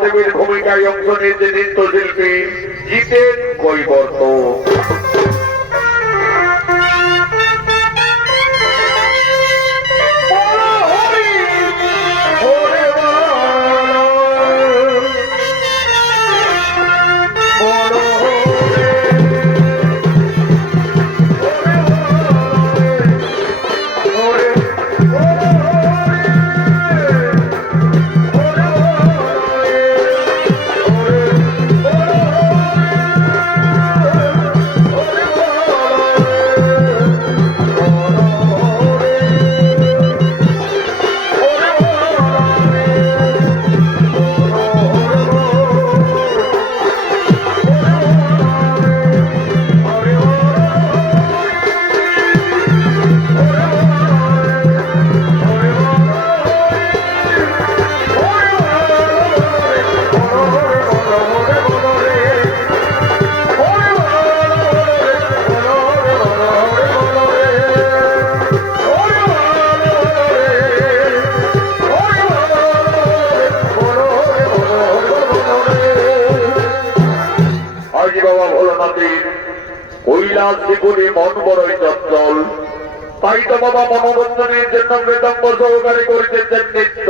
মহাদেবের ভূমিকায় অংশ নিয়েছে নৃত্যশিল্পী জিতেন কৈবর্ত। মন বড়ই চঞ্চল, তাই তো বাবা মনোরঞ্জনের জন্য মৃদঙ্গ সহকারী করিতেছেন নৃত্য।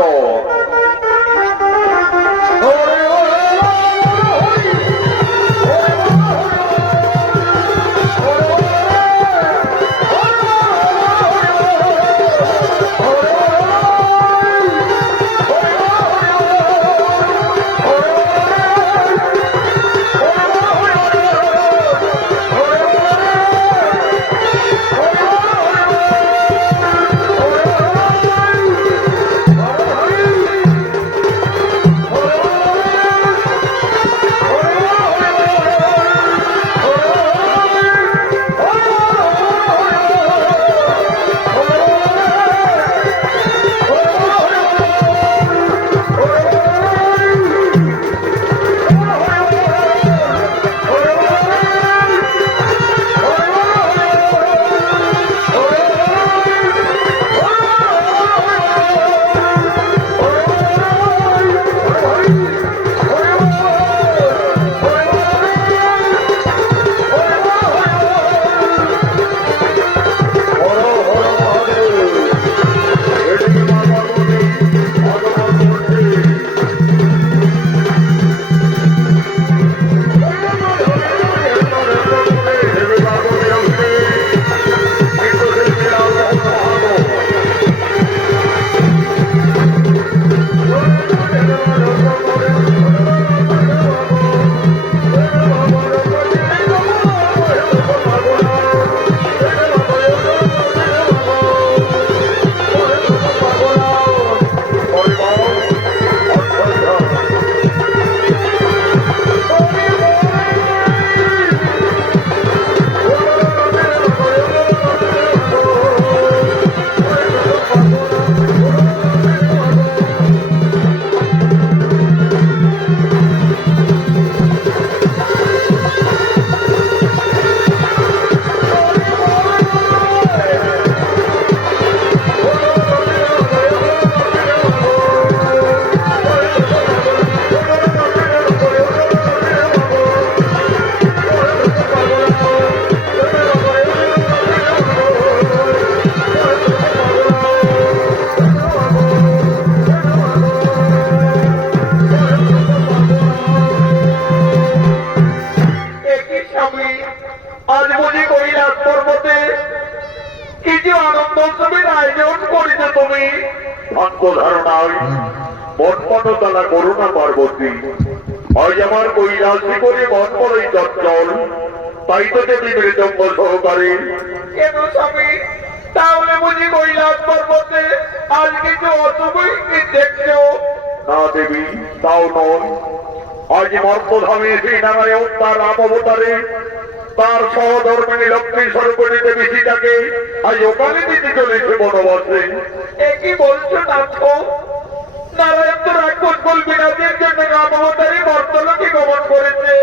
করুণা পার্বতী আজ আমার কৈলাসী করে মন বড়ই চঞ্চল, তাই তো দেবী মৃদঙ্গ সহকারী। কেন স্বামী, তাহলে বুঝি কৈলাস পর্বতে আজ কিছু অশুভই দেখছো? না দেবী, তাও নয়। আজ মর্তধামে শ্রীনারায়ণ তার রাম অবতারে তার সহধর্মিনী লক্ষ্মী স্বরূপিণী দেবী সীতাকে আজ ওখানে দিতে চলেছে বনবাসে। একই বলছো নাথ? নারায়ণ তো রাক্ষস কল্পিনাথের জন্য রাম অবতারে মর্তলোকে গমন করেছে,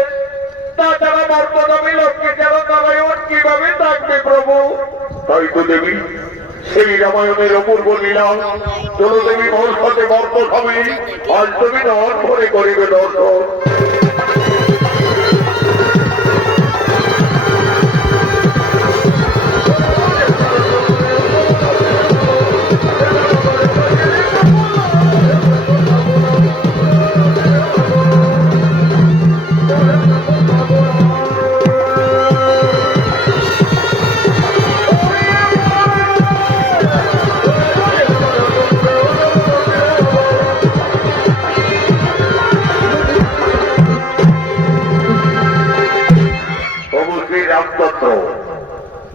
তাছাড়া মর্তধামী লক্ষ্মী ছাড়া নারায়ণ কিভাবে থাকবে প্রভু? তাই তো দেবী, সেই রামায়ণের অপূর্ব লীলা জলদেবী মোর সাথে মর্ত স্বামী আজ তুমি নন ভরে করিবে দর্শন।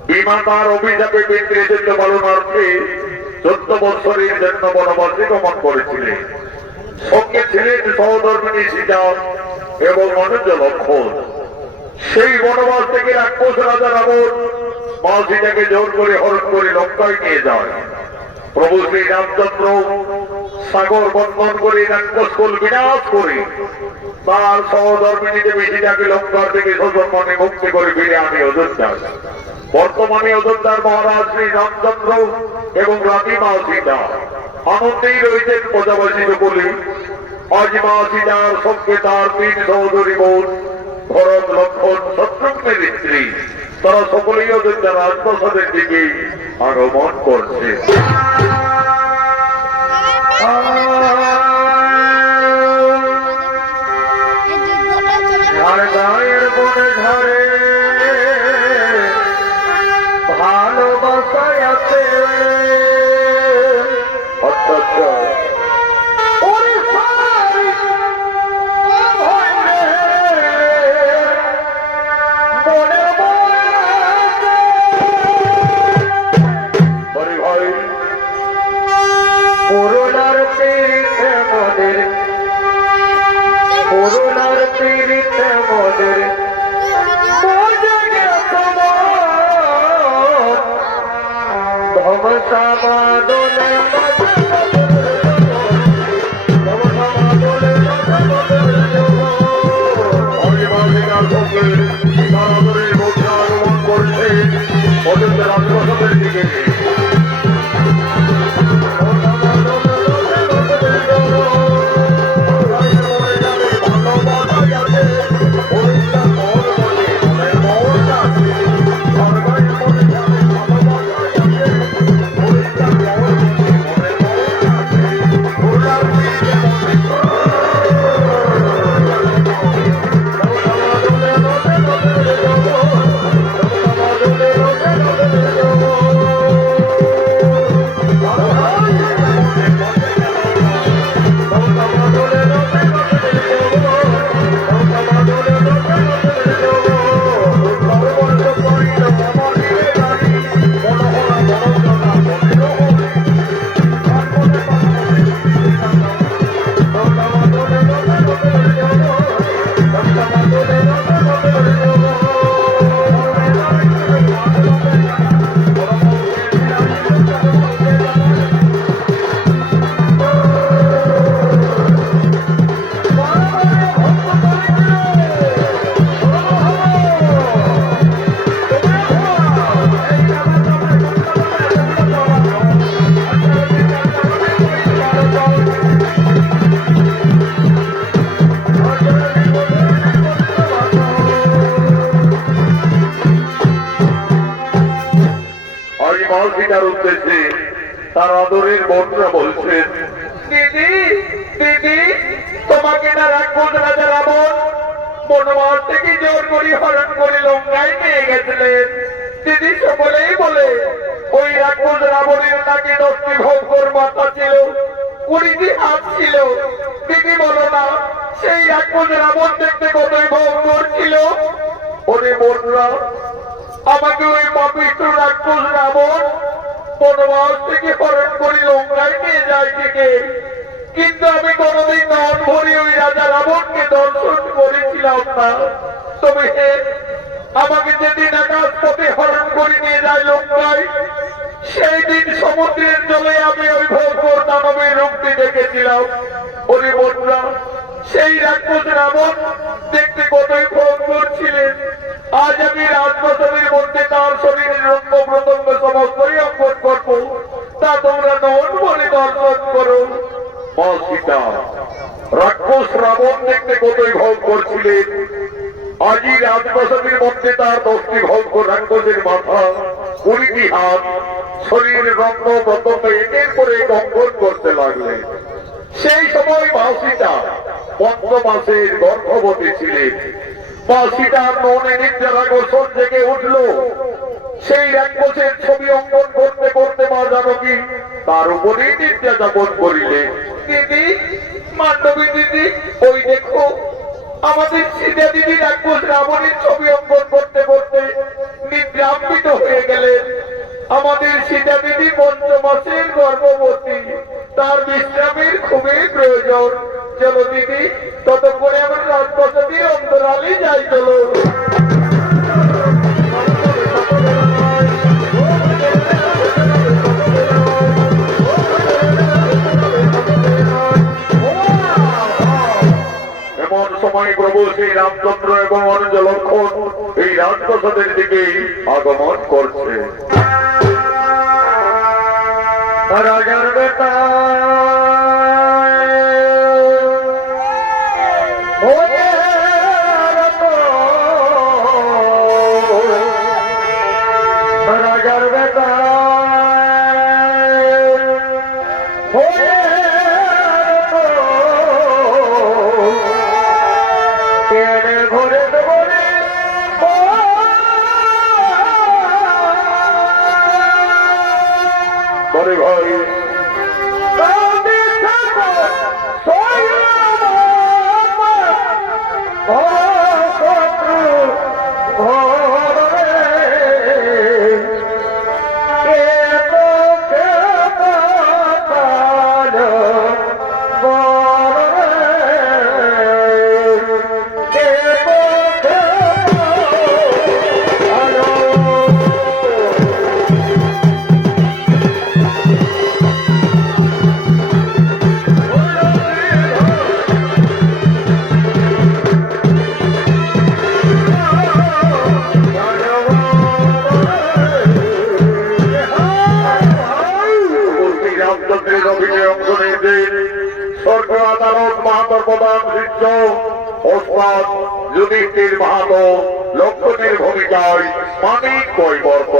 বিমাতার অভিশাপে পিতৃদণ্ড পালনার্থে 14 বৎসরের জন্য বনবাসে গমন করেছিলেন। সঙ্গে ছিলেন সহধর্মিণী সীতা এবং অনুজ লক্ষণ। সেই বনবাস থেকে রাক্ষস রাজা রাবণ মা সীতাকে জোর করে হরণ করে লঙ্কায় নিয়ে যায়। প্রভু শ্রী রামচন্দ্র সাগর বন্ধন করে রাক্ষসকুল বিনাশ করে তার সহধর্মিণী দেবী সীতাকে লঙ্কার থেকে সজন্মনে মুক্তি করে ফিরে আনে অযোধ্যায়। বর্তমানে অযোধ্যার মহারাজ শ্রী রামচন্দ্র এবং রানী মা সীতা আনন্দেই রয়েছেন প্রজাবাসী বলে। আজ মা সীতার সঙ্গে তার 3 সহোদরী বোন ভরত লক্ষণ শত্রুঘ্নের স্ত্রী তারা সকলেই অযোধ্যার রাজপ্রাসাদের দিকে আগমন করছে। ভালোবাসায় আছে আচ্ছা আচ্ছা করুণার পীড়িতে মোদের করুণার পীড়িতে মোদের ধমসামাদনে করছে অযোধ্যা রাজপ্রাসাদের দিকে। উদ্দেশ্যে তার আদরের বোনরা বলছেন, দিদি দিদি তোমাকে না রাক্ষস রাজা রাবণ বনবাস থেকে জোর করে হরণ করে লঙ্কায় নিয়ে গেছিলেন। দিদি সকলেই বলে ওই রাক্ষস রাবণের নাকি 10টি ভয়ঙ্কর মাথা ছিল, 20টি হাত ছিল। দিদি বলো না সেই রাক্ষস রাবণ দেখতে কতই ভয়ঙ্কর ছিল। ওরে বোনরা আমাকে ওই পাপিষ্ঠ রাক্ষস রাবণ বনবাস থেকে হরণ করে লঙ্কায় নিয়ে যায় ঠিকই, কিন্তু আমি কোনদিন নন ভরে ওই রাজা রাবণকে দর্শন করেছিলাম না। তবে আমাকে যেদিন আকাশ পথে হরণ করে নিয়ে যায় লঙ্কায়, সেই দিন সমুদ্রের জলে আমি ওই ভয়ঙ্কর দানবের রূপটি দেখেছিলাম। ওরে বন্ধুরা সেই রাক্ষস রাবণ দেখতে কতই ভয়ঙ্কর ছিলেন। আজ আমি রাজপ্রাসাদের মধ্যে তার শরীরের অঙ্গ প্রত্যঙ্গ সমস্তই অঙ্কন করবো। দেখতে কতই ভোগ করছিলেন। আজই রাজপ্রাসাদের মধ্যে তার 10টি ভঙ্গ রাক্ষসের মাথা, 20টি হাত, শরীর রত্ন প্রত্যন্ত একের পরে কঙ্কন করতে লাগলেন। সেই সময় মা সীতা 5 মাসের গর্ভবতী ছিলেন। মা সীতার মনে নিদ্রার গোসল জেগে উঠল। সেই রাক্ষসের ছবি অঙ্কন করতে করতে মা জানকী তার উপরেই নিদ্রা যাপন করিলেন। দিদি, মান্ডবী দিদি, ওই দেখো আমাদের সীতা দিদি রাক্ষস রাবণের ছবি অঙ্কন করতে করতে নিদ্রান্বিত হয়ে গেলেন। আমাদের সীতা দিদি 5 মাসের গর্ভবতী, তার বিশ্রামের খুবই প্রয়োজন। চলো দিদি, ততক্ষণে আমার রাজপ্রাসাদের অন্তরালে যাই। চলো। এমন সময় প্রভু শ্রী রামচন্দ্র এবং অনুজ লক্ষণ এই রাজপ্রাসাদের দিকে আগমন করছে। রাজার বেটা রাজার বেটা ঘরে ঘরে বড় ভাই যুধিষ্ঠির মাহাতো লক্ষণের ভূমিকায় মানিক কৈবর্ত।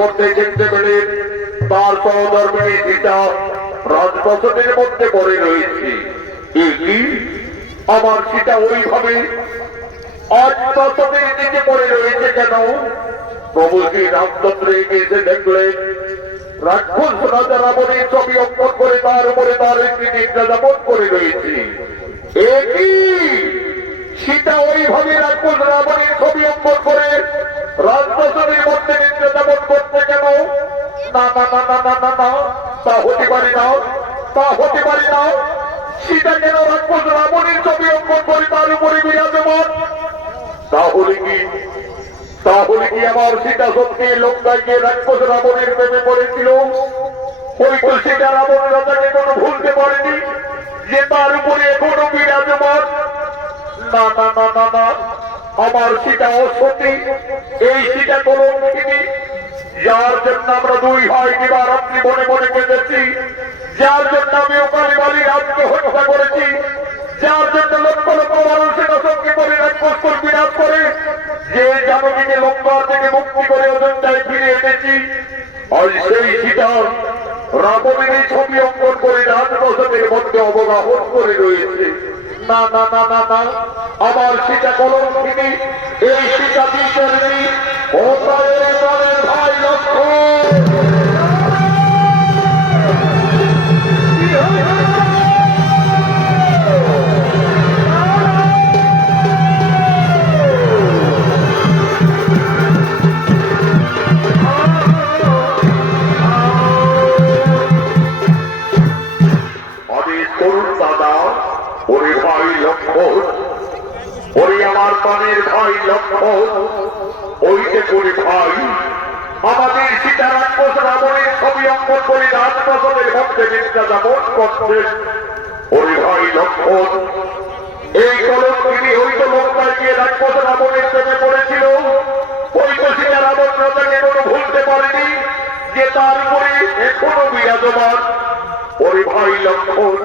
করতে দেখতে পেলে তার সহধর্মিনী সীতা রাজপ্রাসাদের মধ্যে পড়ে রয়েছে। কি আমার সীতা ওইভাবে আজ প্রাসাদের নিচে পড়ে রয়েছে কেন? প্রভু শ্রী রামচন্দ্র এসে দেখলেন রাক্ষস রাজা রাবণের ছবি অঙ্কন করে তার উপরে তার একটি নিদ্রা যাপন করে রয়েছে। একই সীতা ওইভাবে রাক্ষস রাবণের ছবি অঙ্কন করে রাজপ্রাসাদের মধ্যে নিদ্রা যাপন করতে কেন? না না না না না না না, তা হতে পারে না, তা হতে পারে না। সীতা কেন রাক্ষস রাবণের ছবি অঙ্কন করে তার উপরে বিরাজমান? তাহলে কি আমার সীতা সত্যি লঙ্কায় গিয়ে রাক্ষস রাবণের প্রেমে পড়েছিল? হয়তো সীতা রাবণ রাজাকে কোনো ভুলতে পারেনি যে তার উপরে এখনো বিরাজমান। না না না না না, আমার সীতা অসতী। এই সীতা কলঙ্কিনী, যার জন্য আমরা দুই ভাই দিবারাত্রি মনে মনে কেঁদেছি, যার জন্য আমি ওকালি বালি রাজকে হত্যা করেছি, যার জন্য লক্ষ লক্ষ মানুষের সঙ্গে করে রাক্ষস বিরাজ করে, যে জানবীকে লঙ্কা থেকে মুক্তি করে অযোধ্যায় ফিরে এনেছি, আর সেই সীতা রাবণের এই ছবি অঙ্কন করে রাজপ্রাসাদের মধ্যে অবগাহন করে রয়েছে। না না না না না, আমার সীতা কলঙ্কিনী, এই সীতা বিচারিণী ও প্রাণের ভাই লক্ষ্মণ। আমার প্রাণের ভাই লক্ষ্মণ, ওইতে করে ভাই আমাদের সীতা রাক্ষস রাবণের ছবি অঙ্কন করে রাজপ্রাসাদের মধ্যে নিদ্রা যাপন করছে। ওরে ভাই লক্ষ্মণ, এই কলঙ্কিনী ওই তো লঙ্কায় গিয়ে রাক্ষস রাবণের প্রেমে পড়েছিল। ওই তো সীতা রাবণ রাজাকে কোনো ভুলতে পারেনি যে তার উপরে এখনো বিরাজমান। ওরে ভাই লক্ষ্মণ,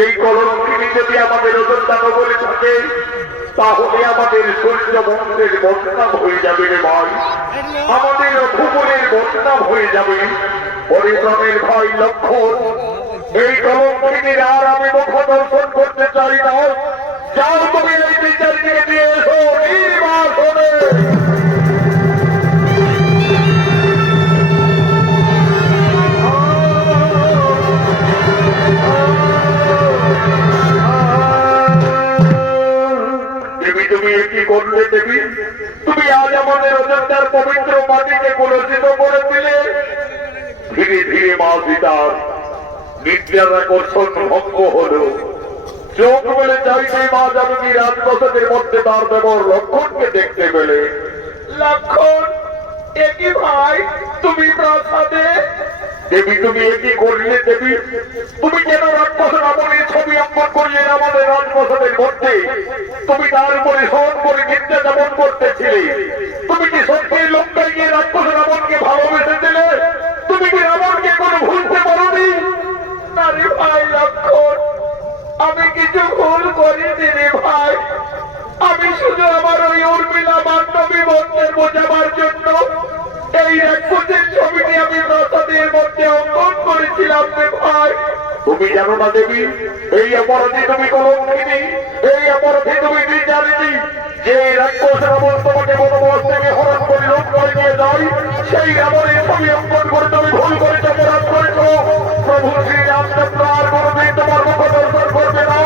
এই কলঙ্কিনী যদি আমাদের অযোধ্যা নগরে থাকে, তাহলে আমাদের সূর্য মন্ত্রের বদনাম হয়ে যাবে রে ভাই, আমাদের ভূগোলের বদনাম হয়ে যাবে। পরিশ্রমের ভাই লক্ষ্মণ, এই কলঙ্কিনীর আর আমি মুখ দর্শন করতে চাই না। যাও তুমি এই বিচারকে দিয়ে এসো নির্বাসনে। তুমি কি করলে দেবী? তুমি আজ আমাদের অযোধ্যার পবিত্র মাটিকে কলুষিত করে দিলে। ধীরে ধীরে মা সীতার নিদ্রার আকর্ষণ ভঙ্গ হল। চোখ মেলে চাইতে মা জানকী রাজপ্রাসাদের মধ্যে তার দেবর লক্ষ্মণকে দেখতে পেলে। লক্ষ্মণ, একই ভাই তুমি প্রাসাদে? দেবী তুমি একই করলে দেবী? তুমি কেন রাক্ষস রাবণের ছবি অঙ্কন করলে আমাদের রাজপ্রাসাদের মধ্যে? তুমি তার উপরে শোন করে নিদ্রা যাপন করতেছিলে। তুমি কি সত্যি লঙ্কায় গিয়ে রাক্ষস রাবণকে ভালোবেসে দিলে? তুমি কি রাবণকে কোনো ভুলতে পারোনি? না রে ভাই লক্ষ্মণ, আমি কিছু ভুল করিনি রে ভাই। আমি শুধু আমার ওই উর্মিলা বান্ধবী বন্ধের বোঝাবার জন্য এই রাক্ষসের ছবিটি আমি প্রাসাদের মধ্যে অঙ্কন করেছিলাম রে ভাই। তুমি জানো না দেবী, এই অপরাধী তুমি কলঙ্কিনী, এই অপরাধী তুমি বিচারিণী। যে রাক্ষস রাবণ তোমাকে বনবাস থেকে হরণ করে লোক করে নিয়ে যায়, সেই রাবণের ছবি অঙ্কন করে তুমি ভুল করেছ, অপরাধ করেছ। প্রভু শ্রী রামচন্দ্র আর কোনদিন তোমার মুখ দর্শন করবে না।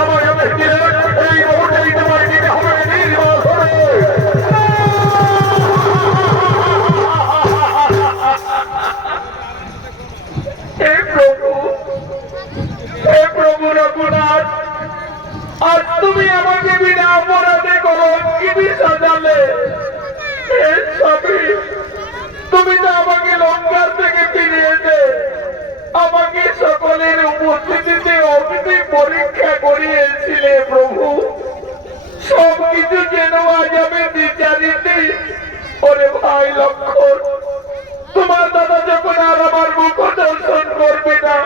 আমার এই মুহূর্তেই তোমার দিতে হবে নির্বাসনে। হে প্রভু রঘুনাথ, আজ তুমি আমাকে বিনা অপরাধে কলঙ্কিনী সাজালে। তুমি তো আমাকে লঙ্কার থেকে ফিরিয়েছে, আমাকে সকলের উপস্থিতিতে অগ্নি পরীক্ষা করিয়েছিলে প্রভু। সবকিছু যেন আজ আমি বিচারিনি। ওরে ভাই লক্ষ্মণ, তোমার দাদা যখন আর আমার মুখ দর্শন করবে না,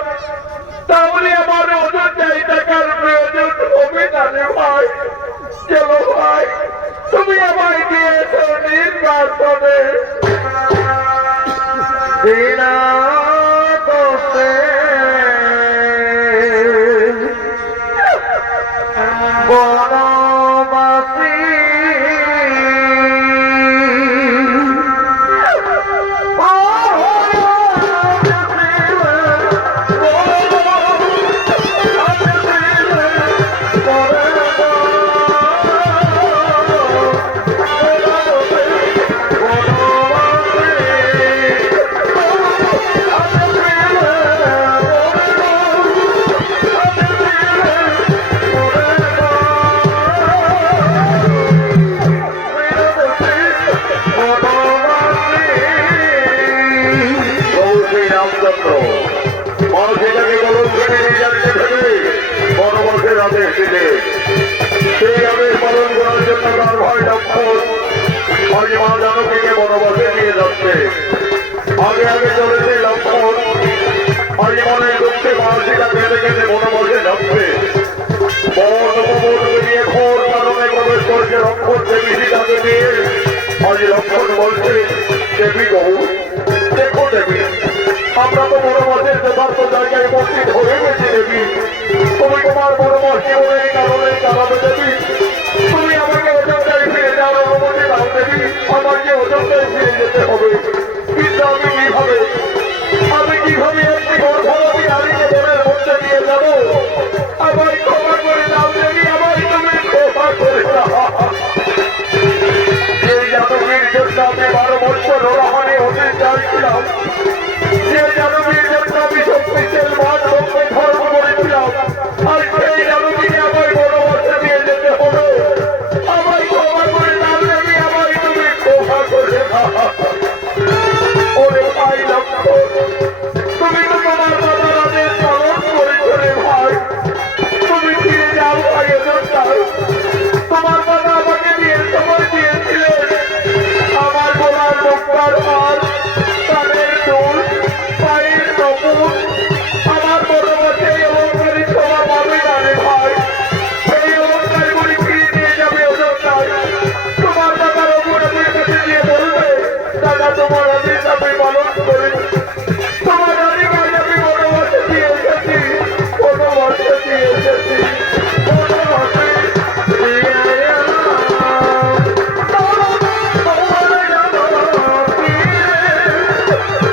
তাহলে আমার অযোধ্যায় থাকার প্রয়োজন হবে না রে ভাই। চলো ভাই, তুমি আমায় দিয়েছ নির্বাসনে। বলছে, দেবী গো, দেখো দেবী, আমরা তো বড় মাসের যথার্থ জায়গায় উপস্থিত হয়ে গেছি দেবী। তুমি তোমার বড় মাস জীবনের কারণে চালাবে দেবী। তুমি আমাকে অযোধ্যায় ফিরে যাওয়ার অনুমতি দাও দেবী। আমাকে অযোধ্যায় ফিরে যেতে হবে, কিন্তু আমি কিভাবে একটি গর্ভবতী নারীকে মনের মধ্যে নিয়ে যাব? আমায় ক্ষমা করে দাও দেবী, আমায় তুমি ক্ষমা করে দাও। এই জাতকের জন্য আমি 12 বছর রোহানে হতে চাইছিলাম, যে জাতকের জন্য আমি শক্তিশাল মান রক্ষে ধর্ম করেছিলাম, আর সেই জাতককে আমায় বড় বছর নিয়ে যেতে হবে। আমায় ক্ষমা করে দাও দেবী, আমায় তুমি ক্ষমা করে দাও। ওরে ভাই লক্ষ্য, তুমি তো তোমার বাবার আদেশ পালন করেছো রে ভাই। তুমি ফিরে যাও ভাই অযোধ্যায়। তোমার বাবা আমাকে বিয়ের সময় দিয়েছিলেন আমার গলার মুক্তার হার, কানের দুল, পায়ের নপুর, আমার বড় বসে এই অলঙ্কারী শোভা পাবে না রে ভাই। সেই অলঙ্কারগুলি ফিরে নিয়ে যাবে অযোধ্যায়। তোমার বাবা রঘুনাথের কাছে গিয়ে বলবে, দাদা তোমার আদেশ আমি পালন করেছি। তোমার অধিকার আমি বনবাসে দিয়ে এসেছি, বনবাসে দিয়ে এসেছি, বনবাসে দিয়ে এলাম। তোমার জানো ফিরে,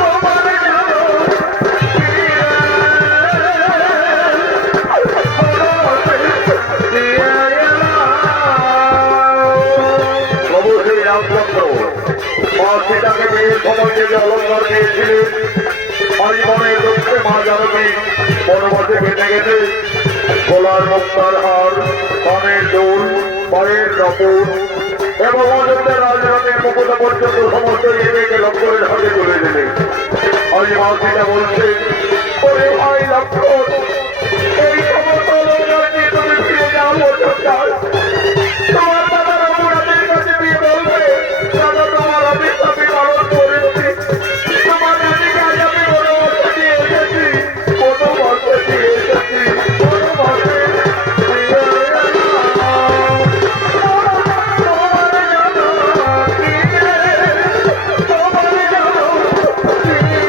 তোমার জানো ফিরে, বনবাসে দিয়ে এলাম। প্রভু শ্রী রামচন্দ্র মা সীতাকে বিয়ের সময় যে অলঙ্কার দিয়েছিলেন, জীবনের দুঃখে মা জানকী বনবাসে কেটে গেছে। গলার মুক্তার হার, কানের দুল, পায়ের নপুর এবং অযোধ্যার রাজধানীর মুকুট পর্যন্ত সমস্ত এদেরকে লক্ষ্মণের হাতে তুলে দিলে। আজ মা সীতা বলছে, ওরে ভাই লক্ষ্মণ, এই সমস্ত অলঙ্কার নিয়ে তুমি ফিরে যাও অযোধ্যায়। তোমার দাদা রঘুনাথের কাছে গিয়ে বলবে, দাদা তোমার আদেশ আমি পালন করেছি। তোমার অধিকার আমি বনবাসে দিয়ে এসেছি, বনবাসে দিয়ে এসেছি, বনবাসে দিয়ে এলাম। তোমার জানো ফিরে, তোমার জানো ফিরে,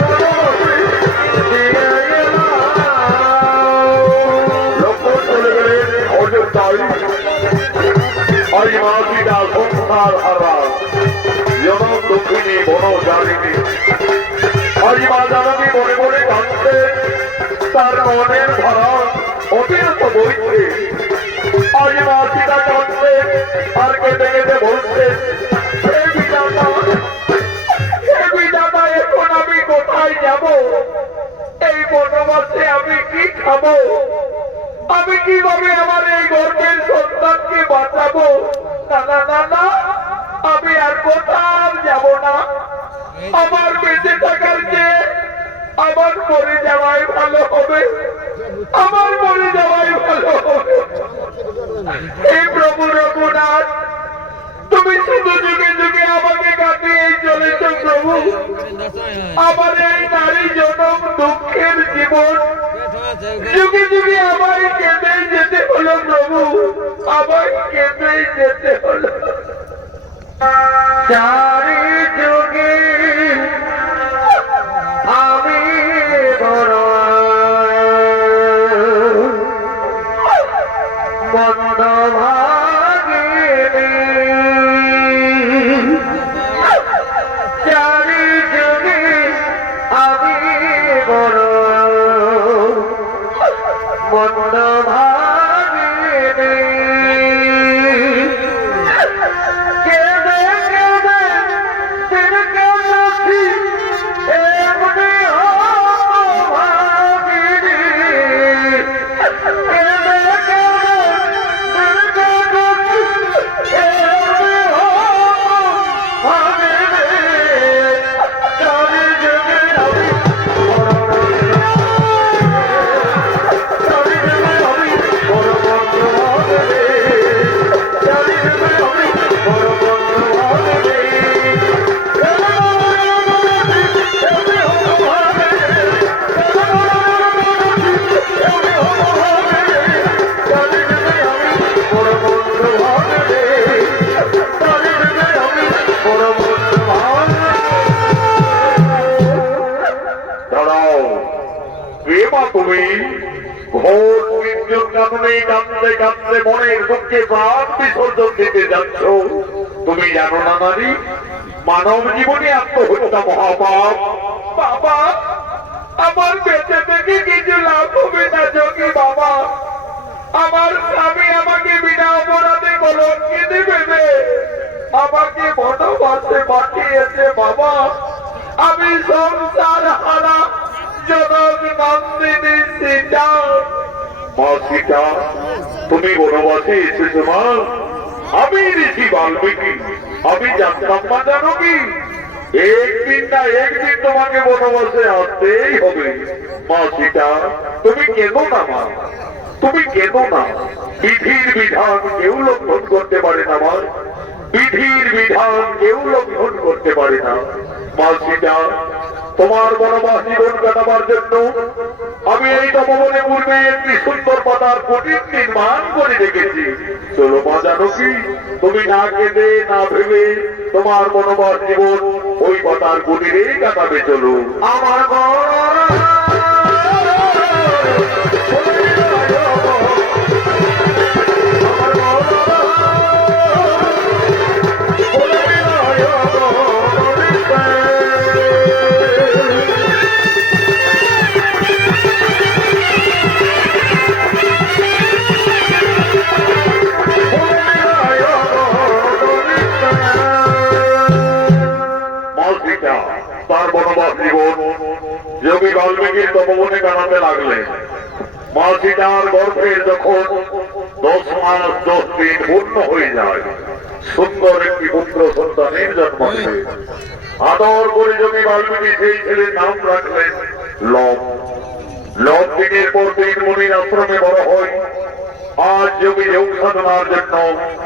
বনবাসে দিয়ে এলাম। লক্ষ্মণ চলে গেলেন অযোধ্যায়। আজ মা সীতা সংসার হারা, জনম দুঃখিনী বনজালিনী। আজ মা জানকী মনে মনে কাঁদছে, তার মনের ধারা অতিরিক্ত বইছে। আজ মা সীতা কাঁদছে আর কেঁদে কেঁদে বলছে, হে বিধাতা, হে বিধাতা, এখন আমি কোথায় যাব? এই বনবাসে আমি কি খাবো? আমি কিভাবে আমার এই গর্ভের সন্তানকে বাঁচাবো? না না না না, আমি আর কোথাও যাব না। আমার বেঁচে থাকার চেয়ে আমার মরে যাওয়াই ভালো হবে, আমার মরে যাওয়াই ভালো হবে। এই প্রভু রঘুনাথ, তুমি শুধু যুগে যুগে আমাকে কাটিয়ে চলেছ প্রভু। আমার এই নারী জনম দুঃখের জীবন যুগে যুগে আমায় কেঁদেই যেতে হলো প্রভু, আমায় কেঁদেই যেতে হলো। চারি যুগে আমি বড় মন্দ ভাগিনী, চারি যুগে আমি বড় মন্দ ভাগিনী। কেঁদে কেঁদে দিন এ মা তুমি ঘোর মৃত্যুর কারণে কাঁদতে কাঁদতে মনের দুঃখে প্রাণ বিসর্জন দিতে যাচ্ছ। তুমি জানো না নারী, মানব জীবনে আত্মহত্যা মহাপাপ। বাবা, আমার বেঁচে থেকে কিছু লাভ হবে না যোগী বাবা। আমার স্বামী আমাকে বিনা অপরাধে কলঙ্কিত ভেবে আমাকে বনবাসে পাঠিয়েছে বাবা। আমি সংসার হারা জনক নন্দিনী সীতা। মা সীতা, তুমি বনবাসে এসেছো মা? আমি ঋষি বাল্মীকি, আমি জানতাম না জানো কি? একদিন না একদিন তোমাকে বনবাসে আসতেই হবে। মা সীতা, তুমি কেঁদো না মা, তুমি কেঁদো না। বিধির বিধান কেউ লঙ্ঘন করতে পারে না মা, বিধির বিধান কেউ লঙ্ঘন করতে পারে না। মা সীতা, তোমার বনবাস জীবন কাটাবার জন্য আমি এই তপবনে পূর্বে একটি সুন্দর পাতার কুটির নির্মাণ করে রেখেছি। চলো মা জানকী, তুমি না কেঁদে না ভেবে তোমার বনবাস জীবন ওই পাতার কুটিরে কাটাবে। চলো আমার তার বনবাস জীবন যোগী বাল্মীকির তপবনে কাটাতে লাগলেন। মা সীতার গর্ভে যখন 10 মাস 10 দিন পূর্ণ হয়ে যায়, সুন্দর একটি পুত্র সন্তানের জন্ম দেবে। আদর করে যোগী বাল্মীকি সেই ছেলের নাম রাখলেন লব। লব দিনের পর দিন মুনির আশ্রমে বড় হয়। আজ যোগী যোগ সাধনার জন্য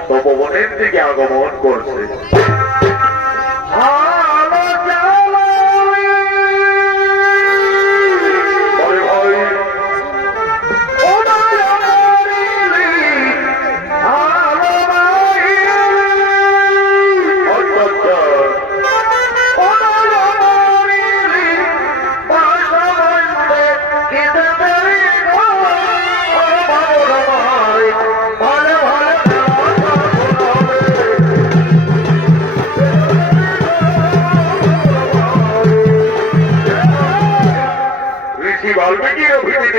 তপবনের দিকে আগমন করছে। বাল্মীকির অভিনীত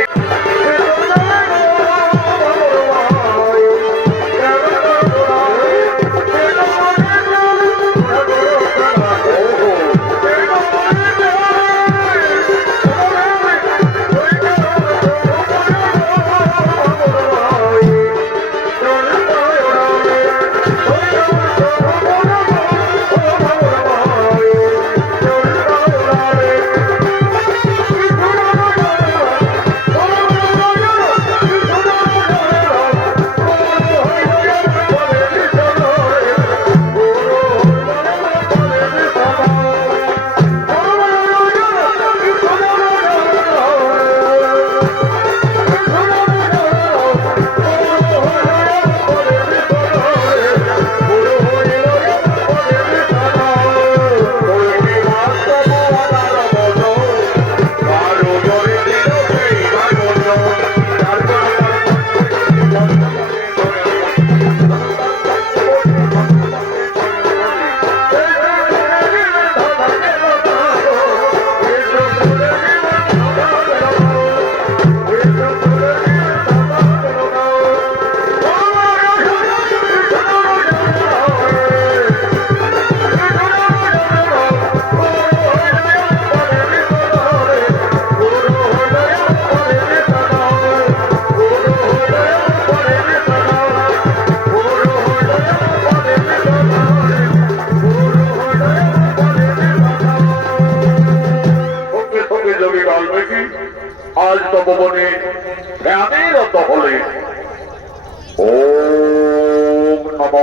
আজ তপবনে ধ্যানেরত হলে। ওম নমঃ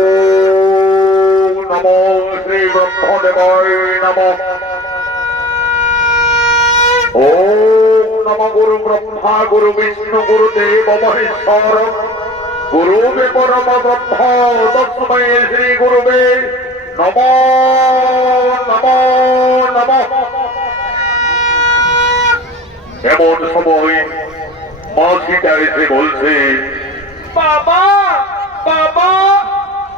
ওম নমঃ শ্রী ব্রহ্মদেবায় নমঃ। ওম নমঃ গুরু ব্রহ্মা গুরু বিষ্ণু গুরুদেব মহেশ্বর গুরুবে পরম ব্রহ্ম তস্मै শ্রী গুরুবে নমো নমো। এমন সময় মা সীতা এসে বলছে, বাবা বাবা।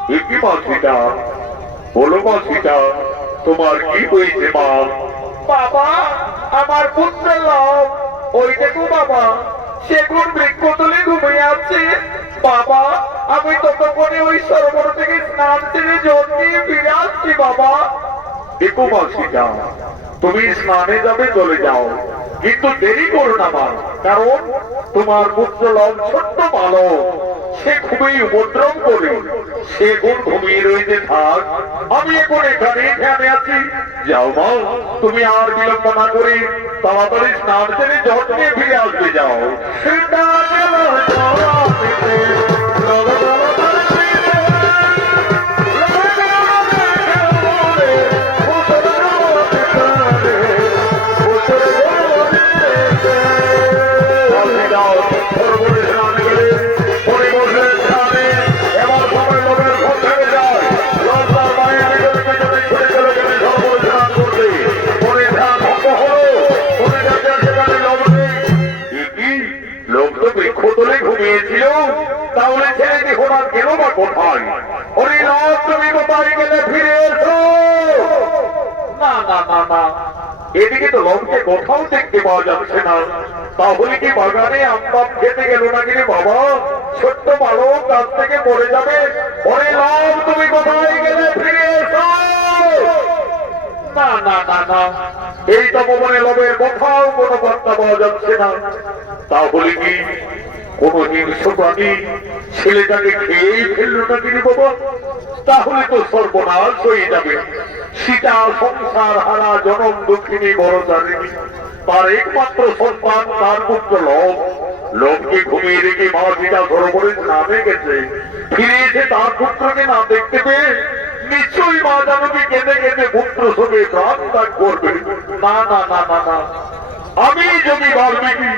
কি মা সীতা? বলো মা সীতা, তোমার কি হয়েছে মা? বাবা, আমার পুত্রের লাভ ওই দেখো বাবা, সেগুন বৃক্ষতলে ঘুমিয়ে আছে। বাবা, আমি ততক্ষণে ওই সরোবর থেকে স্নান সেরে জল নিয়ে ফিরে আসছি বাবা। দেখো মা সীতা, তুমি স্নানে যাবে চলে যাও, কিন্তু দেরি করো না মা, কারণ তোমার পুত্র লব ছোট্ট বালক, সে খুবই উপদ্রব করে। সে এখন ঘুমিয়ে রয়েছে থাক, আমি এখন এখানে ধ্যানে আছি। যাও মা, তুমি আর বিলম্ব না করে তাড়াতাড়ি স্নান সেরে জল নিয়ে ফিরে আসবে, যাও। সীতা গেল জলাশয়তে, ঘুমিয়েছিল, তাহলে ছেলেটি হঠাৎ গেল বা কোথায়? ওরে লাভ, তুমি কোথায় গেলে? ফিরে এসো। না না না না, এদিকে তো লোককে কোথাও দেখতে পাওয়া যাচ্ছে না। তাহলে কি বাগানে আম খেতে গেল নাকি রে বাবা? ছোট্ট বালক কাছ থেকে পড়ে যাবে। ওরে লাভ, তুমি কোথায় গেলে? ফিরে এসো। না না না না, এই তপবনে লবের কোথাও কোনো বার্তা পাওয়া যাচ্ছে না। তাহলে কি কোন হিংস্র প্রাণী ছেলেটাকে খেয়েই ফেললো নাকি রে বাবা? তাহলে তো সর্বনাশ হয়ে যাবে। সীতা সংসার হারা জনম দুঃখিনী বড় জানিনি, তার একমাত্র সন্তান তার পুত্র লোক। লোককে ঘুমিয়ে রেখে মা সীতা সরোবরে নামে গেছে, ফিরে এসে তার পুত্রকে না দেখতে পেয়ে নিশ্চয়ই মা জানকী কেঁদে কেঁদে পুত্র শোকে প্রাণ ত্যাগ করবে। না না না না না, আমি যোগী বাল্মীকি,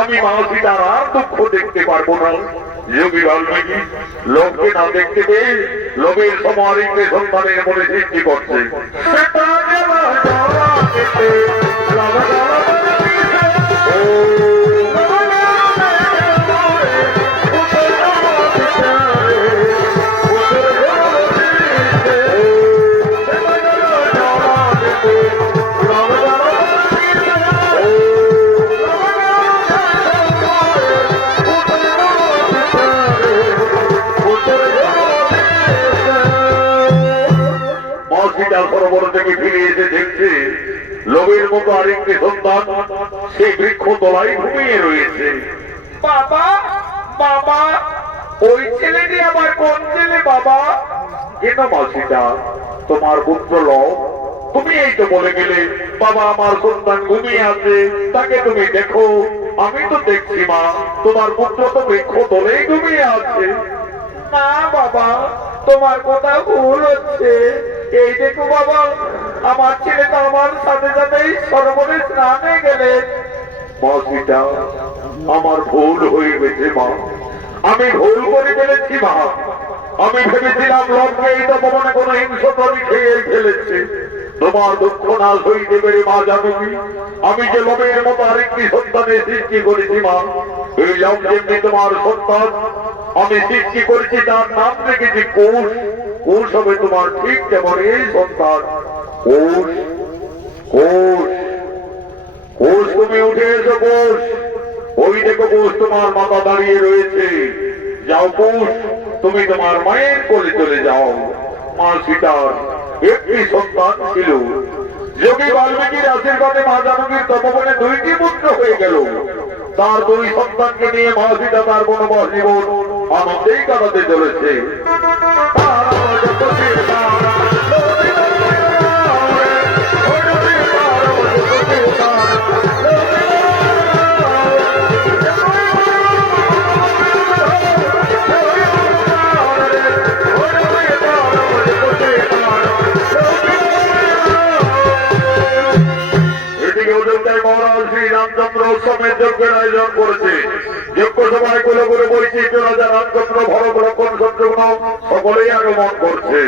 আমি মা সীতার আর দুঃখ দেখতে পারবো না। যোগী বাল্মীকি লোককে না দেখতে পেয়ে লোকের সমারিতে সন্তানের মনে সৃষ্টি করছে। সরোবর থেকে ফিরে এসে দেখছে লোভের মতো আরেকটি সন্তান সেই বৃক্ষ তলায় ঘুমিয়ে রয়েছে। বাবা বাবা, ওই ছেলেটি আমার কোন ছেলে বাবা? কেন মা সীতা, তোমার পুত্র লব। তুমি এই তো বলে গেলে বাবা আমার সন্তান ঘুমিয়ে আছে, তাকে তুমি দেখো। আমি তো দেখছি মা, তোমার পুত্র তো বৃক্ষ তলেই ঘুমিয়ে আছে। না বাবা, তোমার কথা ভুল হচ্ছে। এই দেখো বাবা, আমার ছেলে তো আমার সাথে সাথেই সরোবরে স্নানে গেলেন। মা সীতা, আমার ভুল হয়ে গেছে মা, আমি ভুল করে ফেলেছি মা। আমি ভেবেছিলাম লোককে এই তো ভবনে কোন হিংস্র প্রাণী খেয়ে ফেলেছে। তোমার দুঃখ নাশ হইতে পেরে মা জানকী, আমি যে লোকের মতো আরেকটি সন্তানের সৃষ্টি করেছি মা। এই লোক যেমনি তোমার সন্তান আমি সৃষ্টি করেছি, তার নাম রেখেছি কোষ। কোষ হবে তোমার ঠিক যেমন এই সন্তান। কোষ কোষ কোষ, তুমি উঠে এসো কোষ। ওই দেখো কোষ, তোমার মাথা দাঁড়িয়ে রয়েছে। যাও কোষ, তুমি তোমার মায়ের কোলে চলে যাও। মা সীতার একটি সন্তান ছিল। যোগী বাল্মীকির আশীর্বাদে মা জানকীর তপবনে দুইটি পুত্র হয়ে গেল। তার দুই সন্তানকে নিয়ে মা সীতা তার বনবাস জীবন আনন্দেই কাটাতে চলেছে। রামচন্দ্র উৎসবের যজ্ঞের আয়োজন করেছে। যজ্ঞ সভায় গুলো করে বৈশিষ্ট্য রাজা রামচন্দ্র ভরত লক্ষণ শত্রুঘ্ন সকলেই আগমন করছে।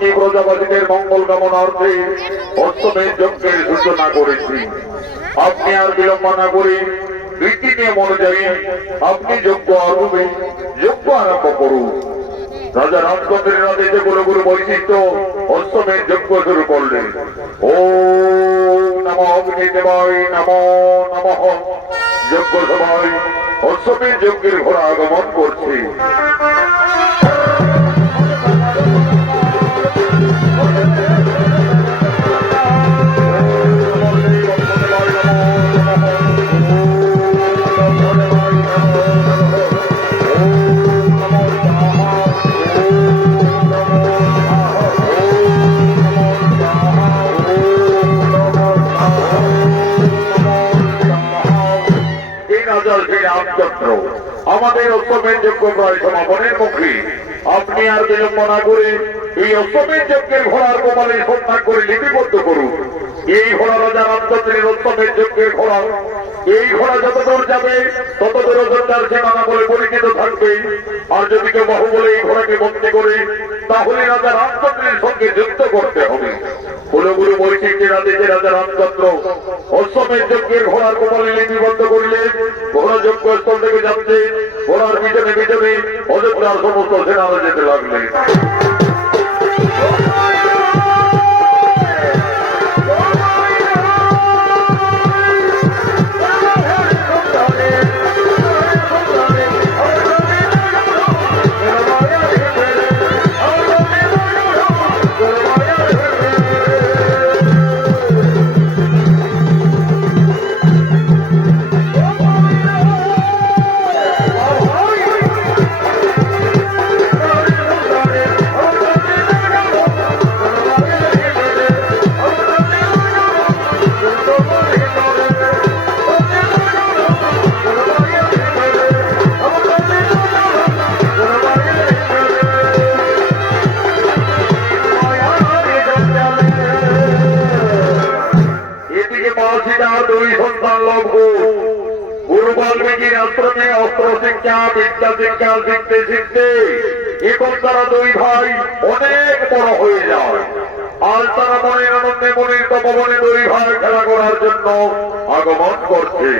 আমি প্রজাপতিদের মঙ্গল কামনার্থে অষ্টমের যজ্ঞের সূচনা করেছি। আপনি আর বিলম্ব না করে রীতি নিয়ম অনুযায়ী আপনি যজ্ঞ আরম্ভ করুন। রাজা রামচন্দ্রের আদেশে কুলগুরু বৈশিষ্ট্য অষ্টমের যজ্ঞ শুরু করলেন। ওম নমঃ অগ্নিদেবায় নমো নমঃ। যজ্ঞ সভায় অষ্টমের যজ্ঞের ঘোড়া আগমন করছে। আমাদের অষ্টমের যজ্ঞ প্রায় সমাপনের মুখে। আপনি আর বিলম্ব না করে এই অষ্টমের যজ্ঞের ঘোড়ার কপালে সন্ধান করে লিপিবদ্ধ করুন। এই ঘোড়া রাজা রামচন্দ্রের অষ্টমের যজ্ঞের ঘোড়া। এই ঘোড়া যত দূর যাবে তত দূর অযোধ্যার সীমানা বলে পরিচিত থাকবে। আর যদি কেউ বাহু বলে এই ঘোড়াকে বন্দী করে তাহলে রাজা রামচন্দ্রের সঙ্গে যুদ্ধ করতে হবে। কুলগুরু বৈশিষ্ট্যের আদেশে রাজা রামচন্দ্র অশ্বমেধ যজ্ঞের ঘোড়ার কপালে লিপিবদ্ধ করলেন। ঘোড়া যজ্ঞ স্থল থেকে যাচ্ছে। ঘোড়ার পিছনে পিছনে অযোধ্যার সমস্ত সেনারা যেতে লাগলেন। বিদ্যা শিক্ষা শিখতে শিখতে এখন তারা দুই ভাই অনেক বড় হয়ে যায়। আর তারা মনের আনন্দে মনের তপবনে দুই ভাই খেলা করার জন্য আগমন করছে।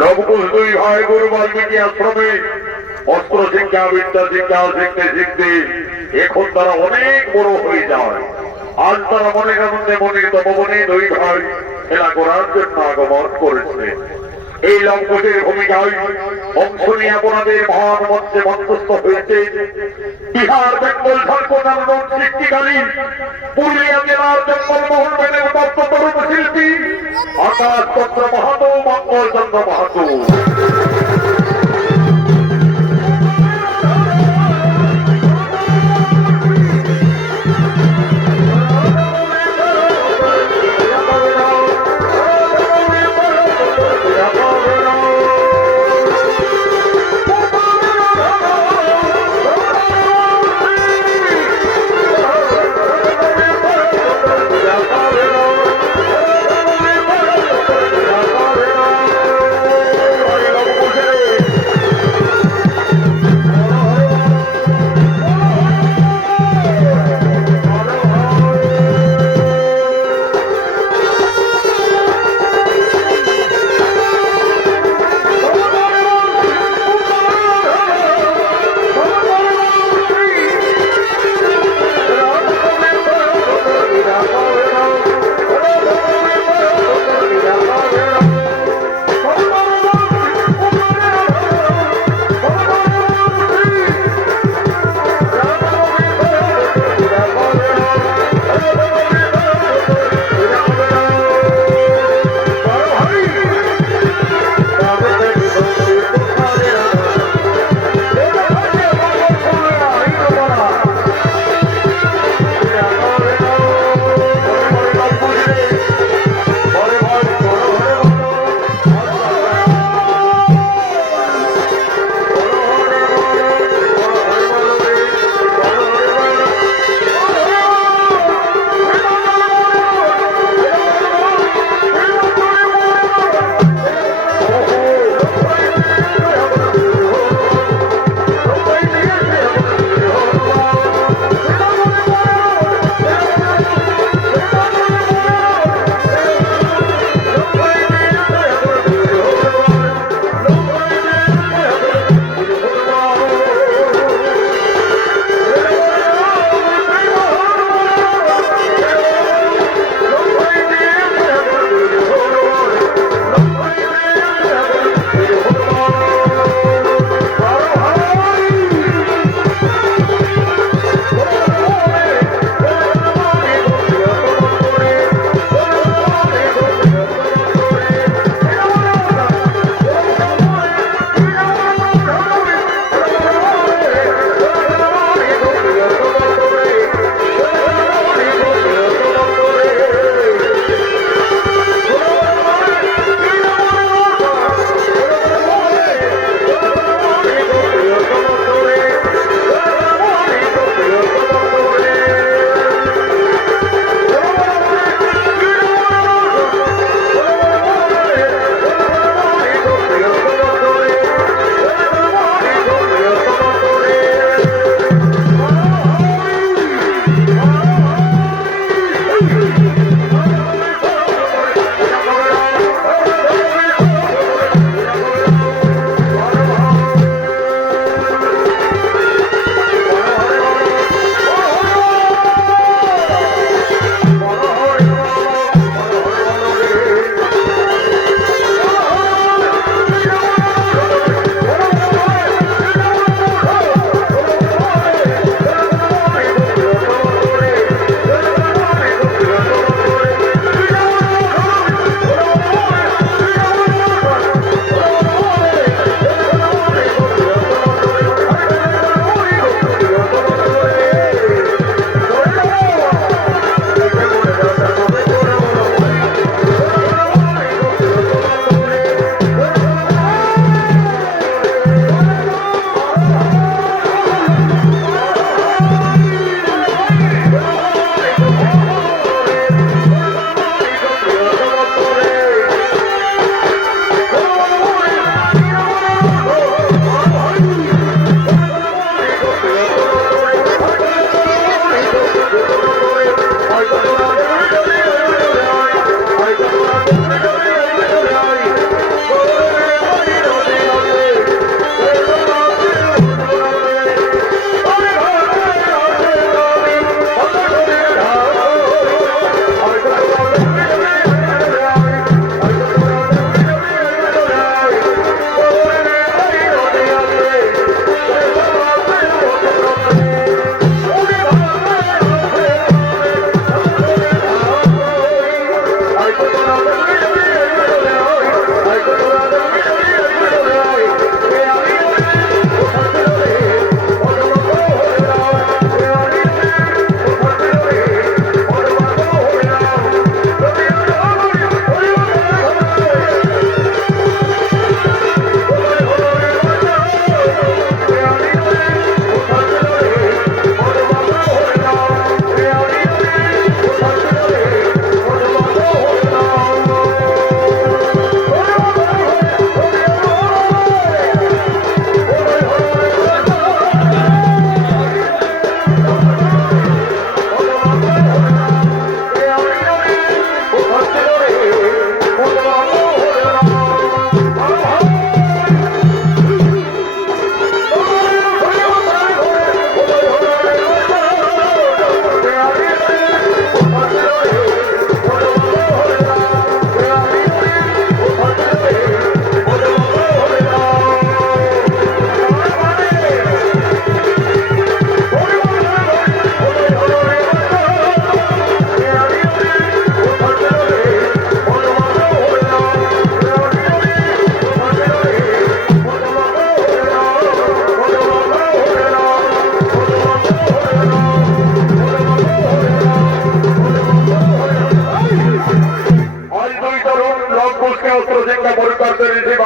লবকুশ দুই ভাই গুরু বাল্মীকি আশ্রমে অস্ত্র শিক্ষা বিদ্যা শিক্ষা শিখতে শিখতে এখন তারা অনেক বড় হয়ে যায়। আজ তারা মনের আনন্দে মনের তপবনে দুই ভাই খেলা করার জন্য আগমন করেছে। এই লবকুশের ভূমিকায় অংশ নিয়ে আপনাদের মহান মঞ্চে মধ্যস্থ হয়েছে বিহার বেঙ্গল ঝাড়খণ্ড আন্দোলন সৃষ্টিকালীন পুরুলিয়া জেলার জঙ্গলমহল ব্যানের তত্ত্বতরুণ শিল্পী আকাশ চন্দ্র মাহাতো, মঙ্গল চন্দ্র মাহাতো।